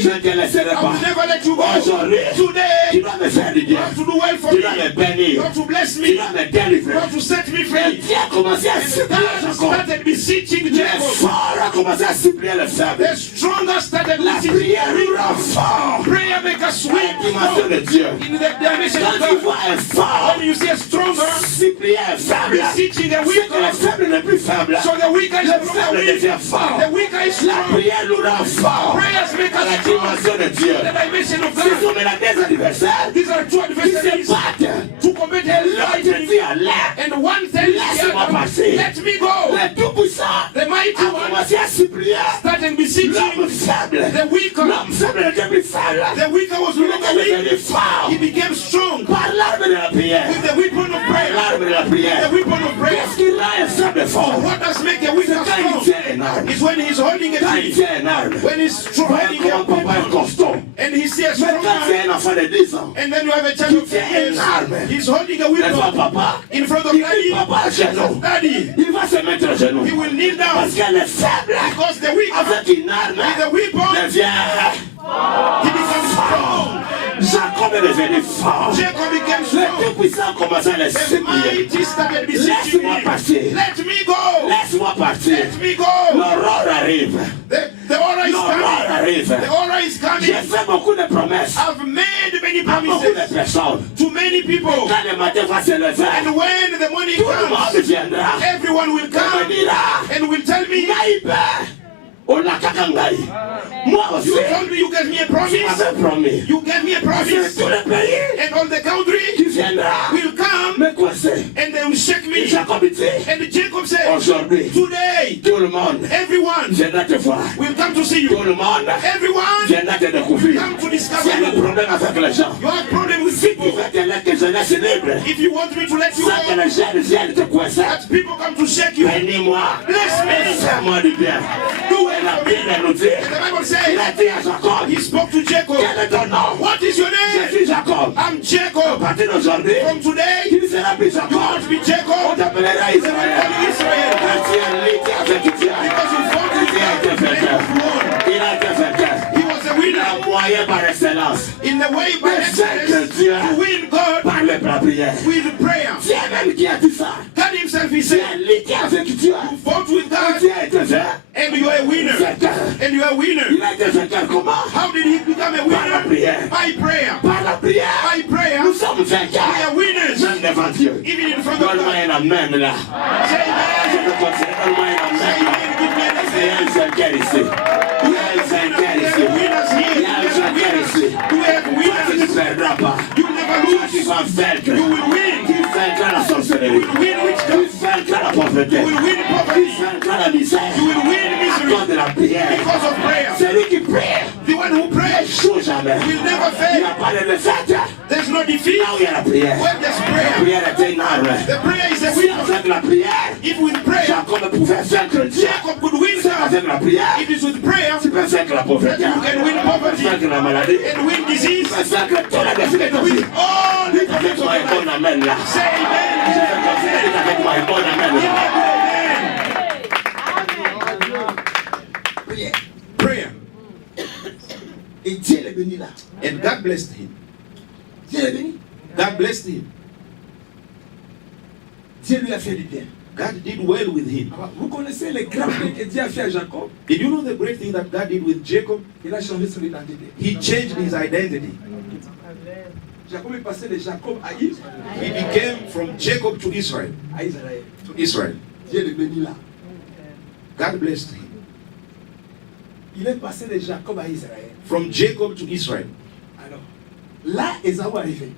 je Me, ne te laisserai I pas. will never let you go. Aujourd'hui, tu Today, dois me faire du bien. God to do well for Tu me. dois me bénir. God to bless Tu me. dois me délivrer. God to set me Et free. Dieu a commencé à And supplier God Jacob. started beseeching Le Jacob. fort a commencé à supplier le faible. The stronger started La beseeching prière the nous weak. rend fort. Prayer make us La dimension de weak. Dieu. In the dimension of Quand tu God. vois un fort When you see a stronger supplier un faible, beseeching a c'est que le weaker, faible n'est plus faible. so the weaker is Le no faible longer weak. devient fort. The weaker is La strong. prière nous rend fort. Prayers make À la us strong. dimension de Dieu. The dimension of Ce God. sont maintenant des adversaires These are two qui adversaries se battent. to combat Et l'autre fighting. dit à l'air. And one tells the Laisse-moi other, passer. let me go. Le Tout-Puissant The mighty a one commencé à supplier. started L'homme beseeching faible. the weaker. L'homme faible n'était plus faible. The weaker was no Il longer était weak. devenu fort. He became strong Par l'arme de la prière. with the weapon of Par prayer. l'arme de la prière. The weapon of prayer. Qu'est-ce qui rend un faible fort? What does make a C'est weaker quand il strong? tient une arme. It's when he's holding a Quand il tree. tient une arme. When he's strong, Voilà holding a comment papa est weapon. costaud. And he sees a Mais strong quand tu man. es un enfant de 10 ans, And then you have a child of 10 years. He's holding a devant weapon papa, in front of il dit daddy. papa à genoux. Daddy, Il va se mettre à genoux. he will kneel down Parce qu'elle est faible. because the weaker Avec une arme, with the weapon devient He becomes strong. Jacob est devenu fort. Jacob became Le strong. Tout-Puissant commence à le The supplier. mighty started beseeching Laisse-moi him. partir. Let me go. Laisse-moi partir. Let me go. L'aurore arrive. The aura is L'aurore coming. arrive. The aura is coming. J'ai fait beaucoup de promesses I've made many à beaucoup de promises personnes. to many people. Quand le matin va se lever, And when the morning tout le monde comes, viendra everyone will et me come dira, and will tell me, Naïbe, on a kakangai. Moi aussi, you told me you gave me a tu promise. m'avais promis. You gave me a C'est promise. tout le pays And all the country qui viendra will come me coincer. and they will shake Et me. Jacob dit, And Jacob said, aujourd'hui, today, tout le monde everyone viendra te voir. will come to see Tout you. le monde Everyone viendra te découvrir. come to S'il discover y a des you. problèmes avec les gens, You have problem with si tu people. veux te laisser que je laisse libre, If you want me to let you sans que go, les gens viennent te coincer, that people come to shake you. bénis-moi, Bless me. fais-moi du bien. Do Et it la for Bible me. nous dit, The Bible il says, a dit à Jacob, he spoke to Jacob. quel est ton nom? What is your Je name? suis Jacob. I'm À Jacob. partir d'aujourd'hui, From today, tu ne seras plus you Jacob. won't be On Jacob. t'appellera You will Israël. call Israel. Quand tu es lutté avec Dieu, Because you fought with il a été God, and vainqueur. you won. Il a été vainqueur. He was a winner. Le moyen par excellence, In the way by Mais c'est que excellence Dieu to win God par la prière. with prayer. C'est même qui a dit ça. God himself, he Tu said, es lutté avec Dieu. you fought with God Tu as été vainqueur. and you are a winner. And you are a winner. Il a été vainqueur comment? How did he become a Par la winner? prière. By prayer. Par la prière. By prayer. Nous sommes We vainqueurs. are winners. Même devant Dieu. Even in front of Donne-moi God. un amen là. Say Je amen. peux continuer. Donne-moi un Say amen là. amen. Give me an Il y a amen. un vainqueur ici. Il y a un vainqueur We ici. have winners here. Il y a un We have vainqueur winners. ici. We have Tu ne winners. perdras pas. You never Tu lose. vas vaincre. You will win. Tu vaincras la sorcellerie. You will win Tu witchcraft. vaincras la pauvreté. You will win Tu poverty. vaincras la misère. You will win À misery cause de la prière. because of prayer. Celui qui prie The one who prays n'échoue jamais. will never Il n'y a fail. pas de défaite. There's no defeat Là où il y a la prière. when there's La prayer. prière était une arme. The prayer is a Si weapon. avec la prière, If with prayer, Jacob pouvait vaincre Dieu. Jacob could win C'est God. avec la prière, It is with prayer tu peux vaincre la that pauvreté. you can win Tu peux poverty vaincre la maladie. and win disease. Tu peux vaincre tous les défis de ta vie. With all the problems of Fais-moi un your bon life. amen là. Say amen. Je vais continuer avec moi un bon amen Give là. me good amen. Prière. Prayer. Et Dieu le bénit là. And God blessed him. Dieu le bénit. God blessed him. Dieu lui a fait du bien. God did well with him. Alors, vous connaissez les grands trucs que Dieu a fait à Jacob? Did you know the great thing that God did with Jacob? Il a changé son identité. He changed his identity. Jacob est passé de Jacob à Israël. He became from Jacob to Israel. À Israël. To Israel. Dieu le bénit là. God blessed him. Il est passé de Jacob à Israël. From Jacob to Israel. Alors, là, Esaü est arrivé.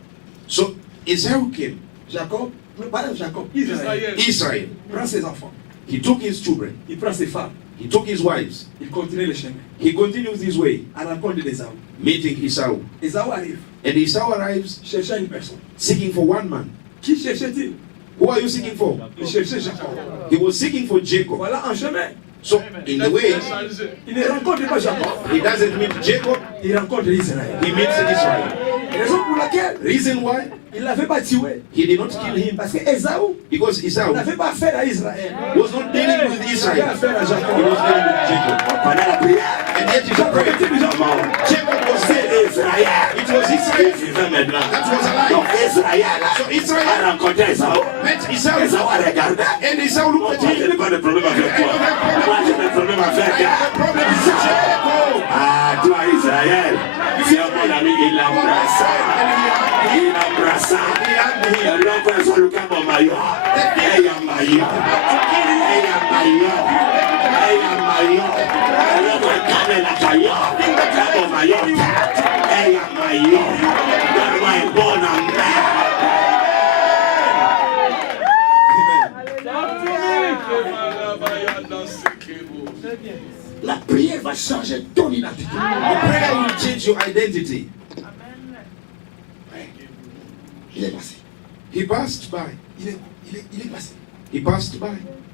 So Esau came. Jacob, non, pas Jacob, Israël. Israel. Il prend ses enfants. He took his children. Il prend ses femmes. He took his wives. Il continue le chemin. He continues his way, À la rencontre d'Esaü. meeting Esau. Esaü arrive, And Esau arrives cherchant une personne. seeking for one man. Qui cherchait-il? Who are you seeking for? Il cherchait Jacob. He was seeking for Jacob. Voilà, en chemin. So in the way, Il ne rencontre pas Jacob. he doesn't meet Jacob, Il rencontre Israël. he meets Israel. Raison pour laquelle Reason why? il ne l'avait pas tué. He did not kill him. Parce que Esaü Because Esau n'avait pas affaire à Israël. was not dealing with Il avait Israel. affaire à He Jacob. was dealing with Jacob. Pendant la prière, And yet he Jacob prayed. était déjà mort. Jacob was C'est dead. Israël. It was Israel qui vivait maintenant. that was Donc alive. Israël So Israel a rencontré Esaü. met Esau. Esaü a regardé. And Esau looked at Moi, je him. n'ai pas de problème avec toi. Moi, j'ai des problèmes I avec have a toi. problem with Jacob. Ah, toi, Israël, c'est mon ami, il l'embrassa. Il l'embrassa. Et l'homme est sur le camp de Maillot. Et il y a Maillot. Et il y a Maillot. Et il y a Maillot. Et l'homme est calé la caillot. Camp de Maillot. Et il y a Maillot. Donne-moi un bon amen. La prière va changer ton identité. The prayer will change your identity. Il est passé. He passed by. Il est passé. He passed by.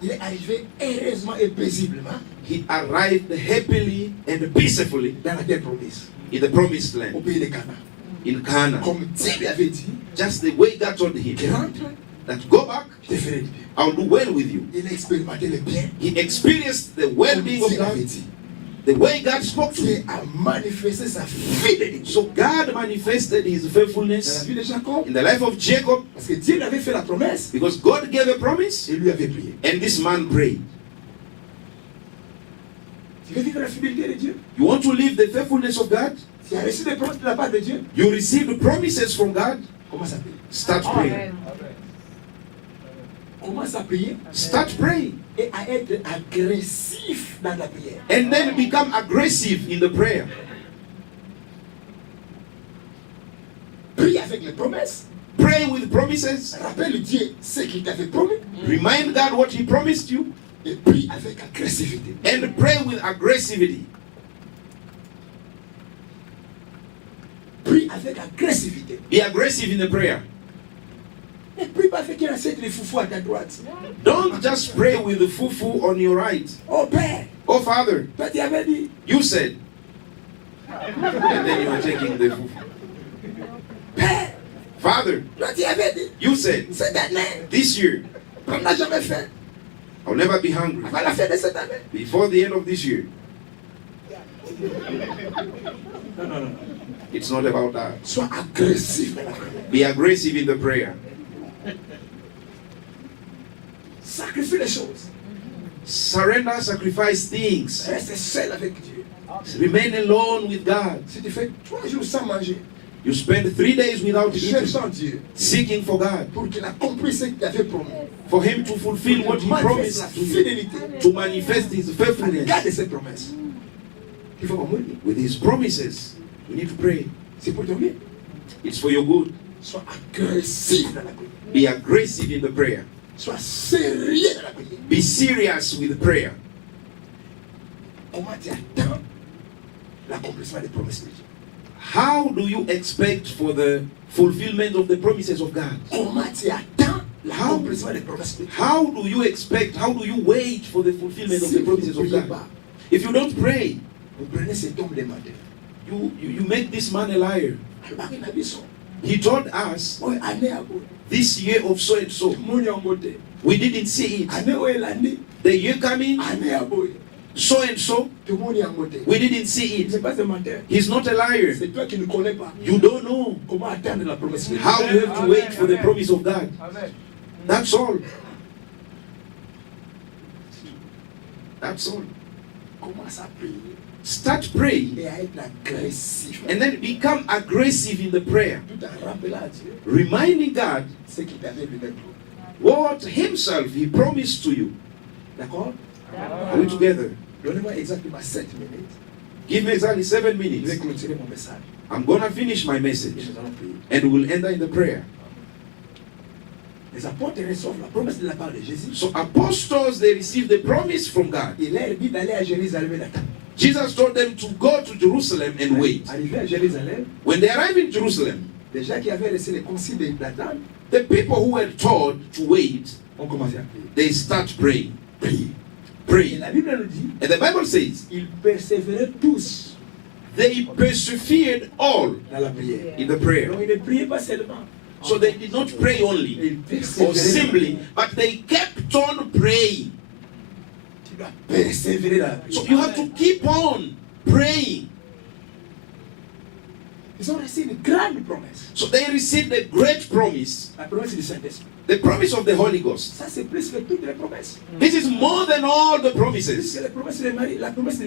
Il est arrivé heureusement et paisiblement He arrived happily and peacefully dans la terre promise, in the promised au land, pays de Canaan. in Canaan. Comme Dieu lui avait dit, Just the way God told him rentre, that go back, je te ferai du bien. I'll do well with you. Il a expérimenté le bien. He experienced the Comme well-being of Dieu God l'avait dit. The way God spoke to Dieu him. a manifesté sa fidélité So God manifested his dans la faithfulness vie de Jacob. in the life of Jacob Parce que Dieu lui avait fait la promesse because God gave a promise et lui avait prié. and this man prayed. Tu veux vivre la fidélité de Dieu? You want to live the faithfulness of God? Tu as reçu des promesses de la part de Dieu? You received promises from God? Commence à prier. Start praying. Commence à prier Start praying. et à être agressif dans la prière. And then become aggressive in the prayer. Prie avec les promesses. Pray with promises. Rappelle Dieu ce qu'il t'avait promis Remind God what he promised you. et prie avec agressivité. And pray with aggressivity. Prie avec agressivité. Be aggressive in the prayer. Ne prie pas avec une assiette de foufou à ta droite. Don't just pray with the fufu on your right. Oh Père, Oh Father, toi tu avais dit. you said. And then you are taking the fufu. Père, Father, toi tu avais dit. you said. Cette année, This year, on n'a jamais fait. I'll never be hungry. Avant la fin de cette année. Before the end of this year. Non. It's not about that. Sois agressif dans la prière. Be aggressive in the prayer. Sacrifie les choses. Surrender, sacrifice things. Reste seul avec Dieu. Remain alone with God. Si tu fais 3 jours sans manger, You spend 3 days without eating, cherchant Dieu seeking for God, pour qu'il accomplisse ce qu'il t'avait promis. for Him to fulfill what He Manifeste la promised to you, fidélité. to manifest His faithfulness. Garde ses promesses. Il faut comprendre. With His promises, we need to pray. C'est pour ton bien. It's for your good. Sois agressif dans la prière. Be aggressive in the prayer. Sois sérieux dans la prière. Be serious with prayer. Comment tu attends l'accomplissement des promesses de Dieu? How do you expect for the fulfillment of the promises of God? Comment tu attends l'accomplissement des promesses de Dieu? How do you expect, how do you wait for the fulfillment of the promises of God? If you don't pray, Vous prenez cet homme de menteur. you make this man a liar. Alors, il a dit ça. He told us Oui, année à bout. this year of so and so. Mon en beauté. We didn't see it. Année où il a dit. The year coming, Année à bout. so and so. Tout le monde est en beauté. We didn't see Il n'est it. pas un menteur. He's not a liar. C'est toi qui ne connais pas. You don't know Comment attendre la promesse de Dieu? how you have to wait for the promise of God. That's all. That's all. Commence à prier Start praying et à être agressif. and then become aggressive in the prayer, Tout en rappelant à Dieu reminding God ce qu'il t'avait lui-même promis. what Himself He promised to you. D'accord? Are we together? Donnez-moi exactement 7 minutes. Give me exactly 7 Je vais minutes. clôturer mon message. I'm gonna finish my Et message nous allons prier. and we'll enter in the prayer. Les apôtres reçoivent la promesse de la part de Jésus. So apostles, they received the promise from God. Il leur dit d'aller à Jérusalem et d'attendre. Jesus told them to go to Jerusalem and wait. Arrivé à Jérusalem, When they arrived in Jerusalem, les gens qui avaient laissé les consignes d'attendre the people who were told to wait, ont commencé à prier. they start praying. Et Pray. la Bible nous dit, And the Bible says, ils persévéraient tous they persevered all dans la prière. in the prayer. Donc ils ne priaient pas seulement. So they did not pray only Ils or persévéraient. simply, but they kept on praying. Tu dois persévérer dans la prière. So you have to keep on praying. Ils ont reçu une grande promesse. So they received a great promise, La promesse du Saint-Esprit. the promise of the Holy Ghost. Ça, c'est plus que toutes les promesses. This is more than all the Plus promises, que la promesse du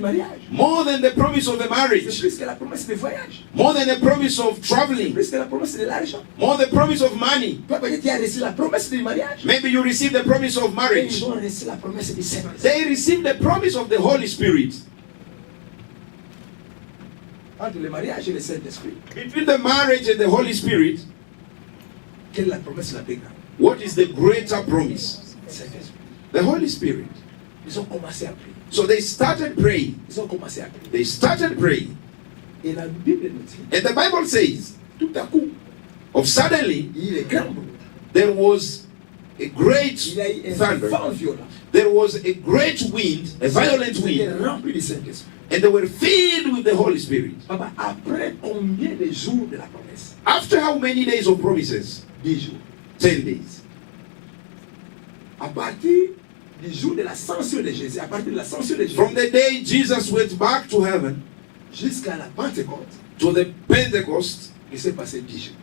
mariage. more than the promise of the C'est marriage, plus que la promesse du voyage. more than the promise of traveling, Plus que la promesse de l'argent. more than the promise of money. Toi, peut-être, tu as reçu la promesse du mariage. Maybe you received the promise of Et marriage. ils ont reçu la promesse du Saint-Esprit. They received the promise of the Holy Spirit. Entre le mariage et le Saint-Esprit, Between the marriage and the Holy Spirit, quelle est la promesse la plus grande? what is the greater promise? Saint-Esprit. The Holy Spirit. Ils ont commencé à prier. So they started praying. Ils ont commencé à prier. They started praying. Et la Bible nous dit, And the Bible says, tout à coup, of suddenly, il y a eu un grand bruit. there was a great Il y a eu un thunder. vent violent. There was a great wind, a violent Ils étaient wind, remplis du Saint-Esprit. and they were filled with the Holy Spirit. Papa, après combien de jours de la promesse? After how many days of promises? 10 jours. 10 days. À partir du jour de l'ascension de Jésus, à partir de l'ascension de Jésus, from the day Jesus went back to heaven jusqu'à la Pentecôte, to the Pentecost, il s'est passé 10 jours.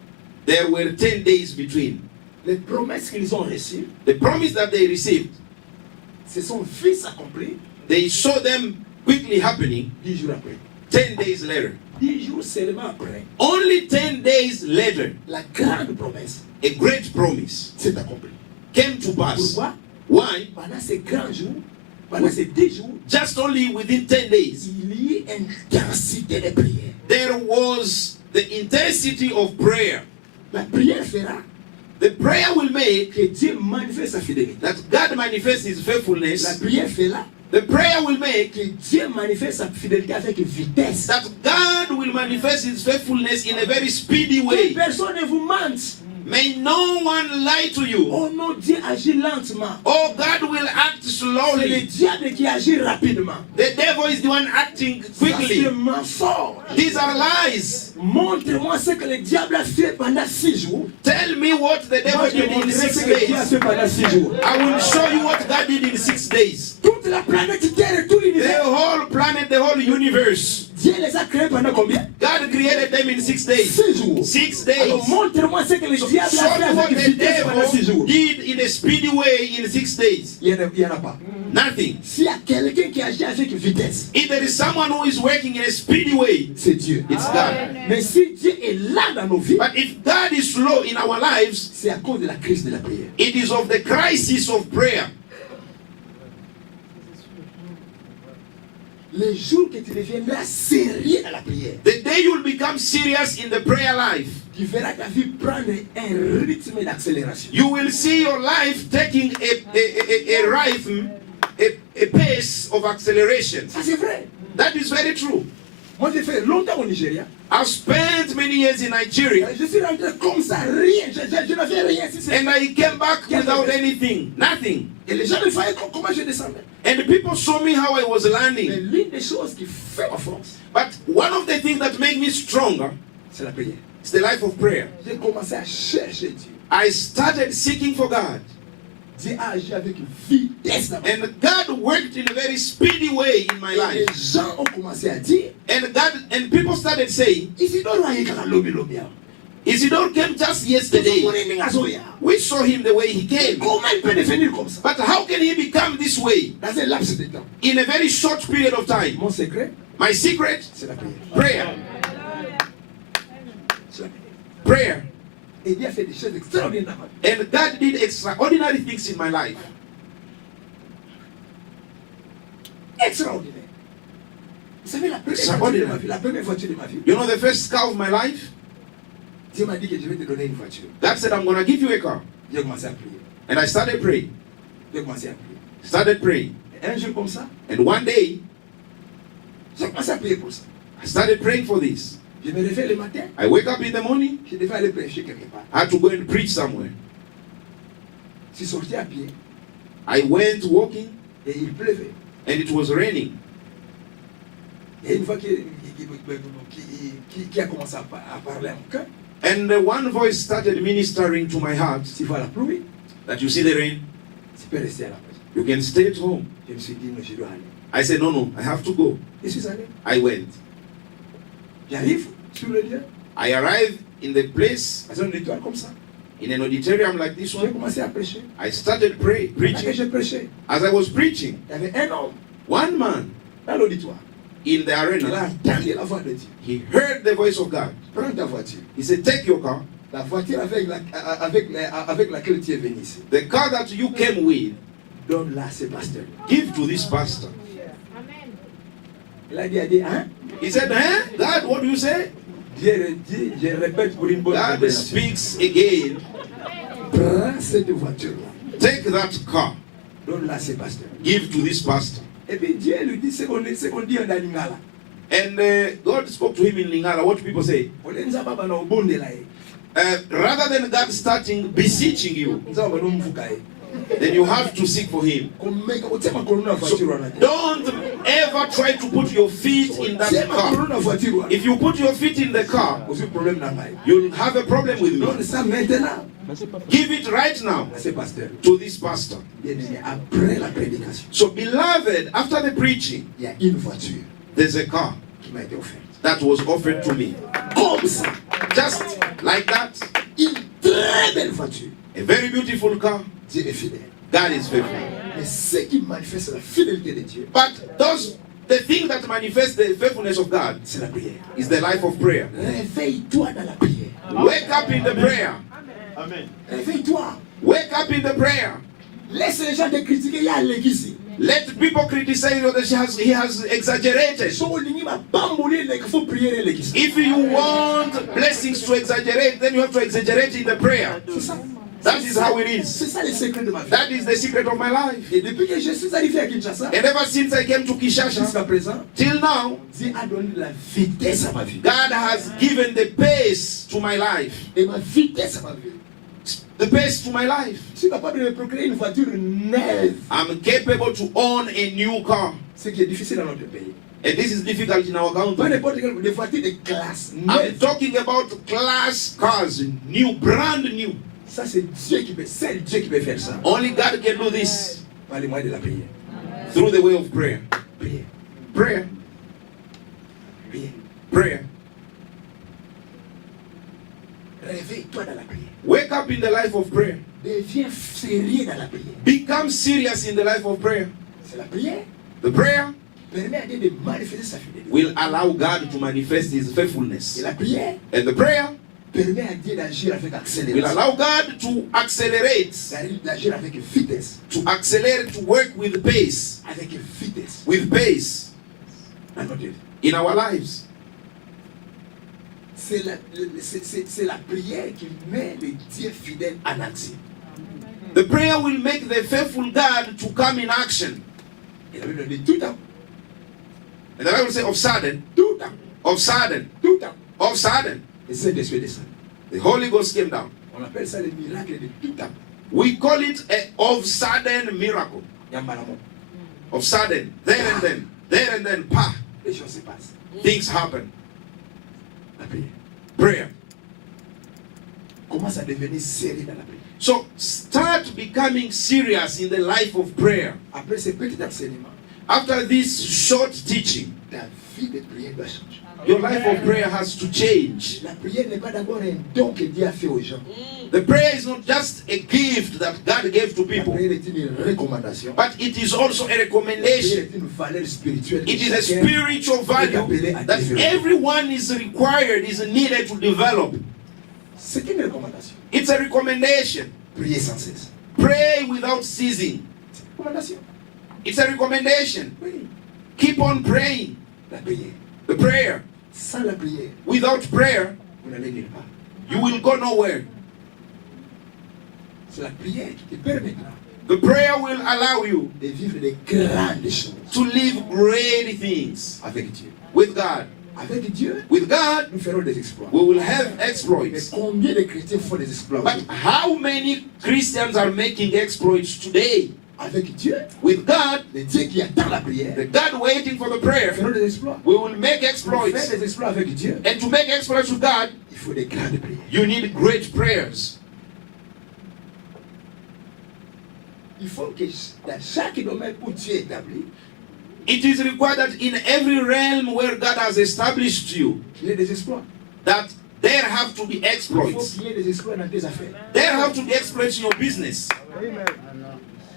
there were 10 days between. Les promesses qu'ils ont reçues The promise that they received, se sont vues s'accomplir they saw them quickly happening 10 jours après. 10 days later. 10 jours seulement après, Only 10 days later, la grande promesse a great promise s'est accomplie. came to pass. Pourquoi? Why? Pendant ces grands jours, pendant ces 10 jours, Just only within 10 days, il y a une intensité de prière. there was the intensity of prayer. La prière fera The prayer will make que Dieu manifeste sa fidélité. that God manifests His La faithfulness. prière fera The prayer will make que Dieu manifeste sa fidélité avec vitesse. that God will manifest His faithfulness in a very speedy Que way. personne ne vous mente. May no one lie to you. Oh non, Dieu agit lentement. Oh, God will act C'est le slowly. diable qui agit rapidement. The devil is the one acting Ça, c'est quickly. mensonge. These are lies. Montre-moi ce que le diable a fait pendant 6 jours. Tell me what the devil Moi, je te did in montrerai 6 ce que Dieu a days. fait pendant 6 jours. I will show you what God did in 6 days. Toute la planète Terre et tout The l'univers, whole planet, the whole universe. Dieu les a créés pendant combien? God created them in 6 days. 6 jours. 6 days. Alors montre-moi ce que le Show diable a fait me what avec the vitesse pendant 6 devil jours. did in a speedy way in 6 days. Il n'y en a pas. Nothing. S'il y a quelqu'un qui agit avec vitesse, If there is someone who is working in a speedy way, c'est Dieu. it's God. Mais si Dieu est là dans nos vies, But if God is slow in our lives, c'est à cause de la crise de la prière. it is of the crisis of prayer. Le jour que tu deviendras sérieux dans la prière, The day you will become serious in the prayer life, tu verras ta vie prendre un rythme d'accélération. you will see your life taking a rhythm, a pace of acceleration. Ça c'est vrai. That is very true. Moi j'ai fait longtemps au Nigeria. I've spent many years in Nigeria, Je suis rentré comme ça, rien. Je n'avais rien. Si c'est- and I came back without anything, nothing. Et les gens me voyaient comment je descendais. And the people saw me how I was Mais landing. l'une des choses qui fait ma force, But one of the things that made me stronger c'est la prière. is the life of prayer. J'ai commencé à chercher Dieu. I started seeking for God, Dieu a agi avec vitesse dans ma vie. and God worked in a very speedy way in my Et les life. gens ont commencé à dire, And people started saying, Isidore ayekaka lobi awa. Isidore came just yesterday. Tozomona ndenge azoya. We saw him the way he came. Comment il peut devenir comme ça? But how can he become this way Dans un laps de temps. in a very short period of time? Mon secret, My secret? c'est la prière. Prayer. C'est la prière. Prayer. Et Dieu a fait des choses extraordinaires dans ma vie. And God did extraordinary things in my life. Extraordinaire. Vous savez, la première voiture de ma vie, la première voiture de ma vie, You know the first car of my life? Dieu m'a dit que je vais te donner une voiture. God said, I'm going to give you a car. J'ai commencé à prier. And I started praying. J'ai commencé à prier. Started praying. Et un jour comme ça, And one day, j'ai commencé à prier pour ça. I started praying for this. Je me réveille le matin, I wake up in the morning. je devais aller prêcher quelque part. I had to go and preach somewhere. Je suis sorti à pied I went walking et il pleuvait. and it was raining. Et une voix qui a commencé à parler à mon cœur, And one voice started ministering to my heart tu vois la pluie, that you see the rain, tu peux rester à la maison. you can stay at home. Je me suis dit, non, je dois aller. I said, no, I have to go. Je suis allé. I went. J'arrive sur le lieu, I arrived in the place, à un auditoire comme ça. in an auditorium like this J'ai one. commencé à prêcher. I started Pendant que preaching. je prêchais, As I was preaching, il y avait un homme one man dans l'auditoire. in the Il a arena, entendu la voix de Dieu. he heard the voice of God. Prends ta voiture. He said, take your car. La voiture avec laquelle tu es venu ici. The car that you came with, Donne-la à ce pasteur. give to this pastor. Il a dit, hein? He said, God, what do you say? Dieu dit, je répète pour une bonne God compréhension. speaks again. Prends cette voiture-là. Take that car. Donne-la à ce pasteur. Give to this pastor. Et puis Dieu lui dit ce qu'on dit en Lingala. And God spoke to him in Lingala. What do people say? Olenza baba na obonde la ye. Rather than God starting beseeching you, Nza baba no mvuka ye. then you have to seek for him. Komeka utema kono na voiture wana. Don't ever try to put your feet in that Tema kono car. na voiture wana. If you put your feet in the car, Aussi problème na ngai. you'll have a problem with me. Donc ça maintenant, Give it right now à ce pasteur. to this pastor. Bien-aimé, après la prédication, So, beloved, after the preaching, il y a une voiture there's a car qui m'a été offerte. that was offered to me. Comme ça, Just like that, une très belle voiture. a very beautiful car. Dieu est fidèle. God is faithful. Mais ce qui manifeste la fidélité de Dieu, But the thing that manifests the faithfulness of God c'est la prière. is the life of prayer. Réveille-toi dans la prière. Wake up in the prayer. Réveille-toi. Wake up in the prayer. Laisse les gens te critiquer. Il y a l'église. Let people criticize you that he has exaggerated. So, il faut prier l'église. If you want blessings to exaggerate, then you have to exaggerate in the prayer. C'est ça. That is how it is. C'est ça le secret de ma vie. That is the secret of my life. Et depuis que je suis arrivé à Kinshasa, And ever since I came to Kinshasa, jusqu'à présent, till now, Dieu a donné la vitesse à ma vie. God has given the pace to my life. Et ma vitesse à ma vie. The pace to my life. Je suis capable de me procurer une voiture neuve. I'm capable to own a new car. Ce qui est difficile dans notre pays. And this is difficult in our Pas country. n'importe quelle des voitures de classe I'm neuve. talking about class cars, new, brand new. Ça, c'est Dieu qui peut, c'est Dieu qui peut faire ça. Only God can do this Par les moyens de la prière. through the way of prayer. Prière. Prayer, Prière. prayer. Réveille-toi dans la prière. Wake up in the life of prayer. Deviens sérieux dans la prière. Become serious in the life of prayer. C'est la prière The prayer permet à Dieu de manifester sa fidélité. will allow God to manifest His Et faithfulness. la prière And the prayer permet à Dieu d'agir avec will accélération. allow God to accelerate, D'agir avec vitesse. to accelerate, to work with pace, Avec vitesse. with pace Dans notre vie. in our lives. C'est la prière qui met le Dieu fidèle en action. The prayer will make the faithful God to come in action. Et la Bible dit tout temps. And the Bible says, of sudden, Tout temps. of sudden, Tout temps. of sudden, Et Saint-Esprit descend. the Holy Ghost came down. On appelle ça le miracle de tout temps. We call it a of sudden miracle. Yambalamon. Of sudden, there and then, pa, Les choses se passent. things happen. La prière. Prayer. Commence à devenir sérieux dans la prière. So start becoming serious in the life of prayer. Après ce petit enseignement, After this short teaching, ta vie de prière doit changer. your life of prayer has to change. La prière n'est pas d'abord un don que Dieu a fait aux gens. The prayer is not just a gift that God gave to La people, prière est une recommandation. but it is also a La prière recommendation. est une valeur spirituelle. It que is a chacun spiritual value that everyone is required, is needed to develop. C'est une recommandation. It's a recommendation. Prier sans cesse. Pray without ceasing. C'est une recommandation. It's a recommendation. Oui. Keep on praying. La prière. The prayer. Sans la prière, Without prayer, vous n'allez nulle part. you will go nowhere. C'est la prière qui te permettra The prayer will allow you de vivre de grandes choses to live great things avec Dieu. with God. Avec Dieu, With God, nous ferons des exploits. we will have Mais exploits. combien de chrétiens font des exploits But how many Christians are making exploits today? avec Dieu? With God, Le Dieu qui attend la prière, the God waiting for the nous prayer, ferons des exploits. we will make Pour exploits. faire des exploits avec Dieu, And to make exploits with God, il faut des grandes prières. you need great prayers. Il faut que dans chaque domaine où Dieu est établi, It is required that in every realm where God has established you, qu'il y ait des exploits. that there have to be Il faut exploits. qu'il y ait des exploits dans tes affaires. There have to be exploits in your business.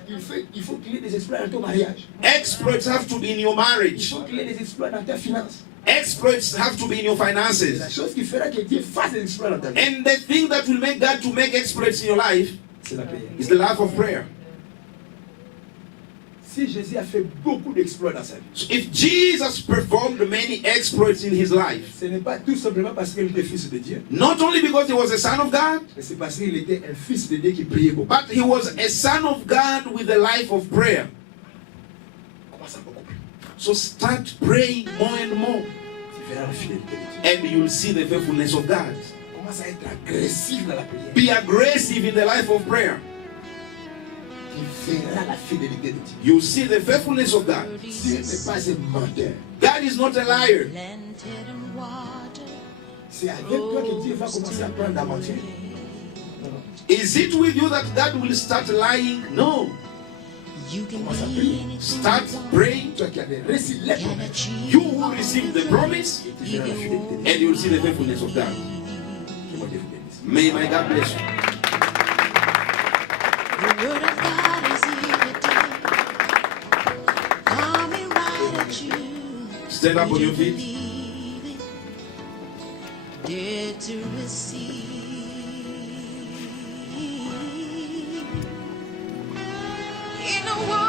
Il faut qu'il y ait des exploits dans ton mariage. Exploits have to be in your Il marriage. faut qu'il y ait des exploits dans ta finance. Exploits have to be in your C'est la finances. chose qui fera que Dieu fasse des exploits dans ta vie. And the thing that will make God to make exploits in your life C'est la prière. is the life of prayer. Si Jésus a fait beaucoup d'exploits dans sa vie, So if Jesus performed many exploits in his life, ce n'est pas tout simplement parce qu'il était fils de Dieu, not only because he was a son of God, mais c'est parce qu'il était un fils de Dieu qui priait beaucoup. but he was a son of God with a life of prayer. Commence à beaucoup prier. So start praying more and more, Tu verras la fidélité de Dieu. and you'll see the faithfulness of God. Commence à être agressif dans la prière. Be aggressive in the life of prayer. Tu verras la fidélité de Dieu. You'll see the faithfulness of God. Dieu n'est pas un menteur. God is not a liar. Planted in water. C'est avec toi que Dieu va commencer à prendre la mentir. Is it with you that God will start lying? No. You can Commence à be prier. anything Start you want praying. Toi qui avais reçu les and promesses, achieve You will receive the promise tu verras la fidélité de and you will see the faithfulness of God. Que mon Dieu vous bénisse. May my God bless you. The word of God is here today. Coming right at you. Stand up on your feet. Believe it. Dare to receive. In a world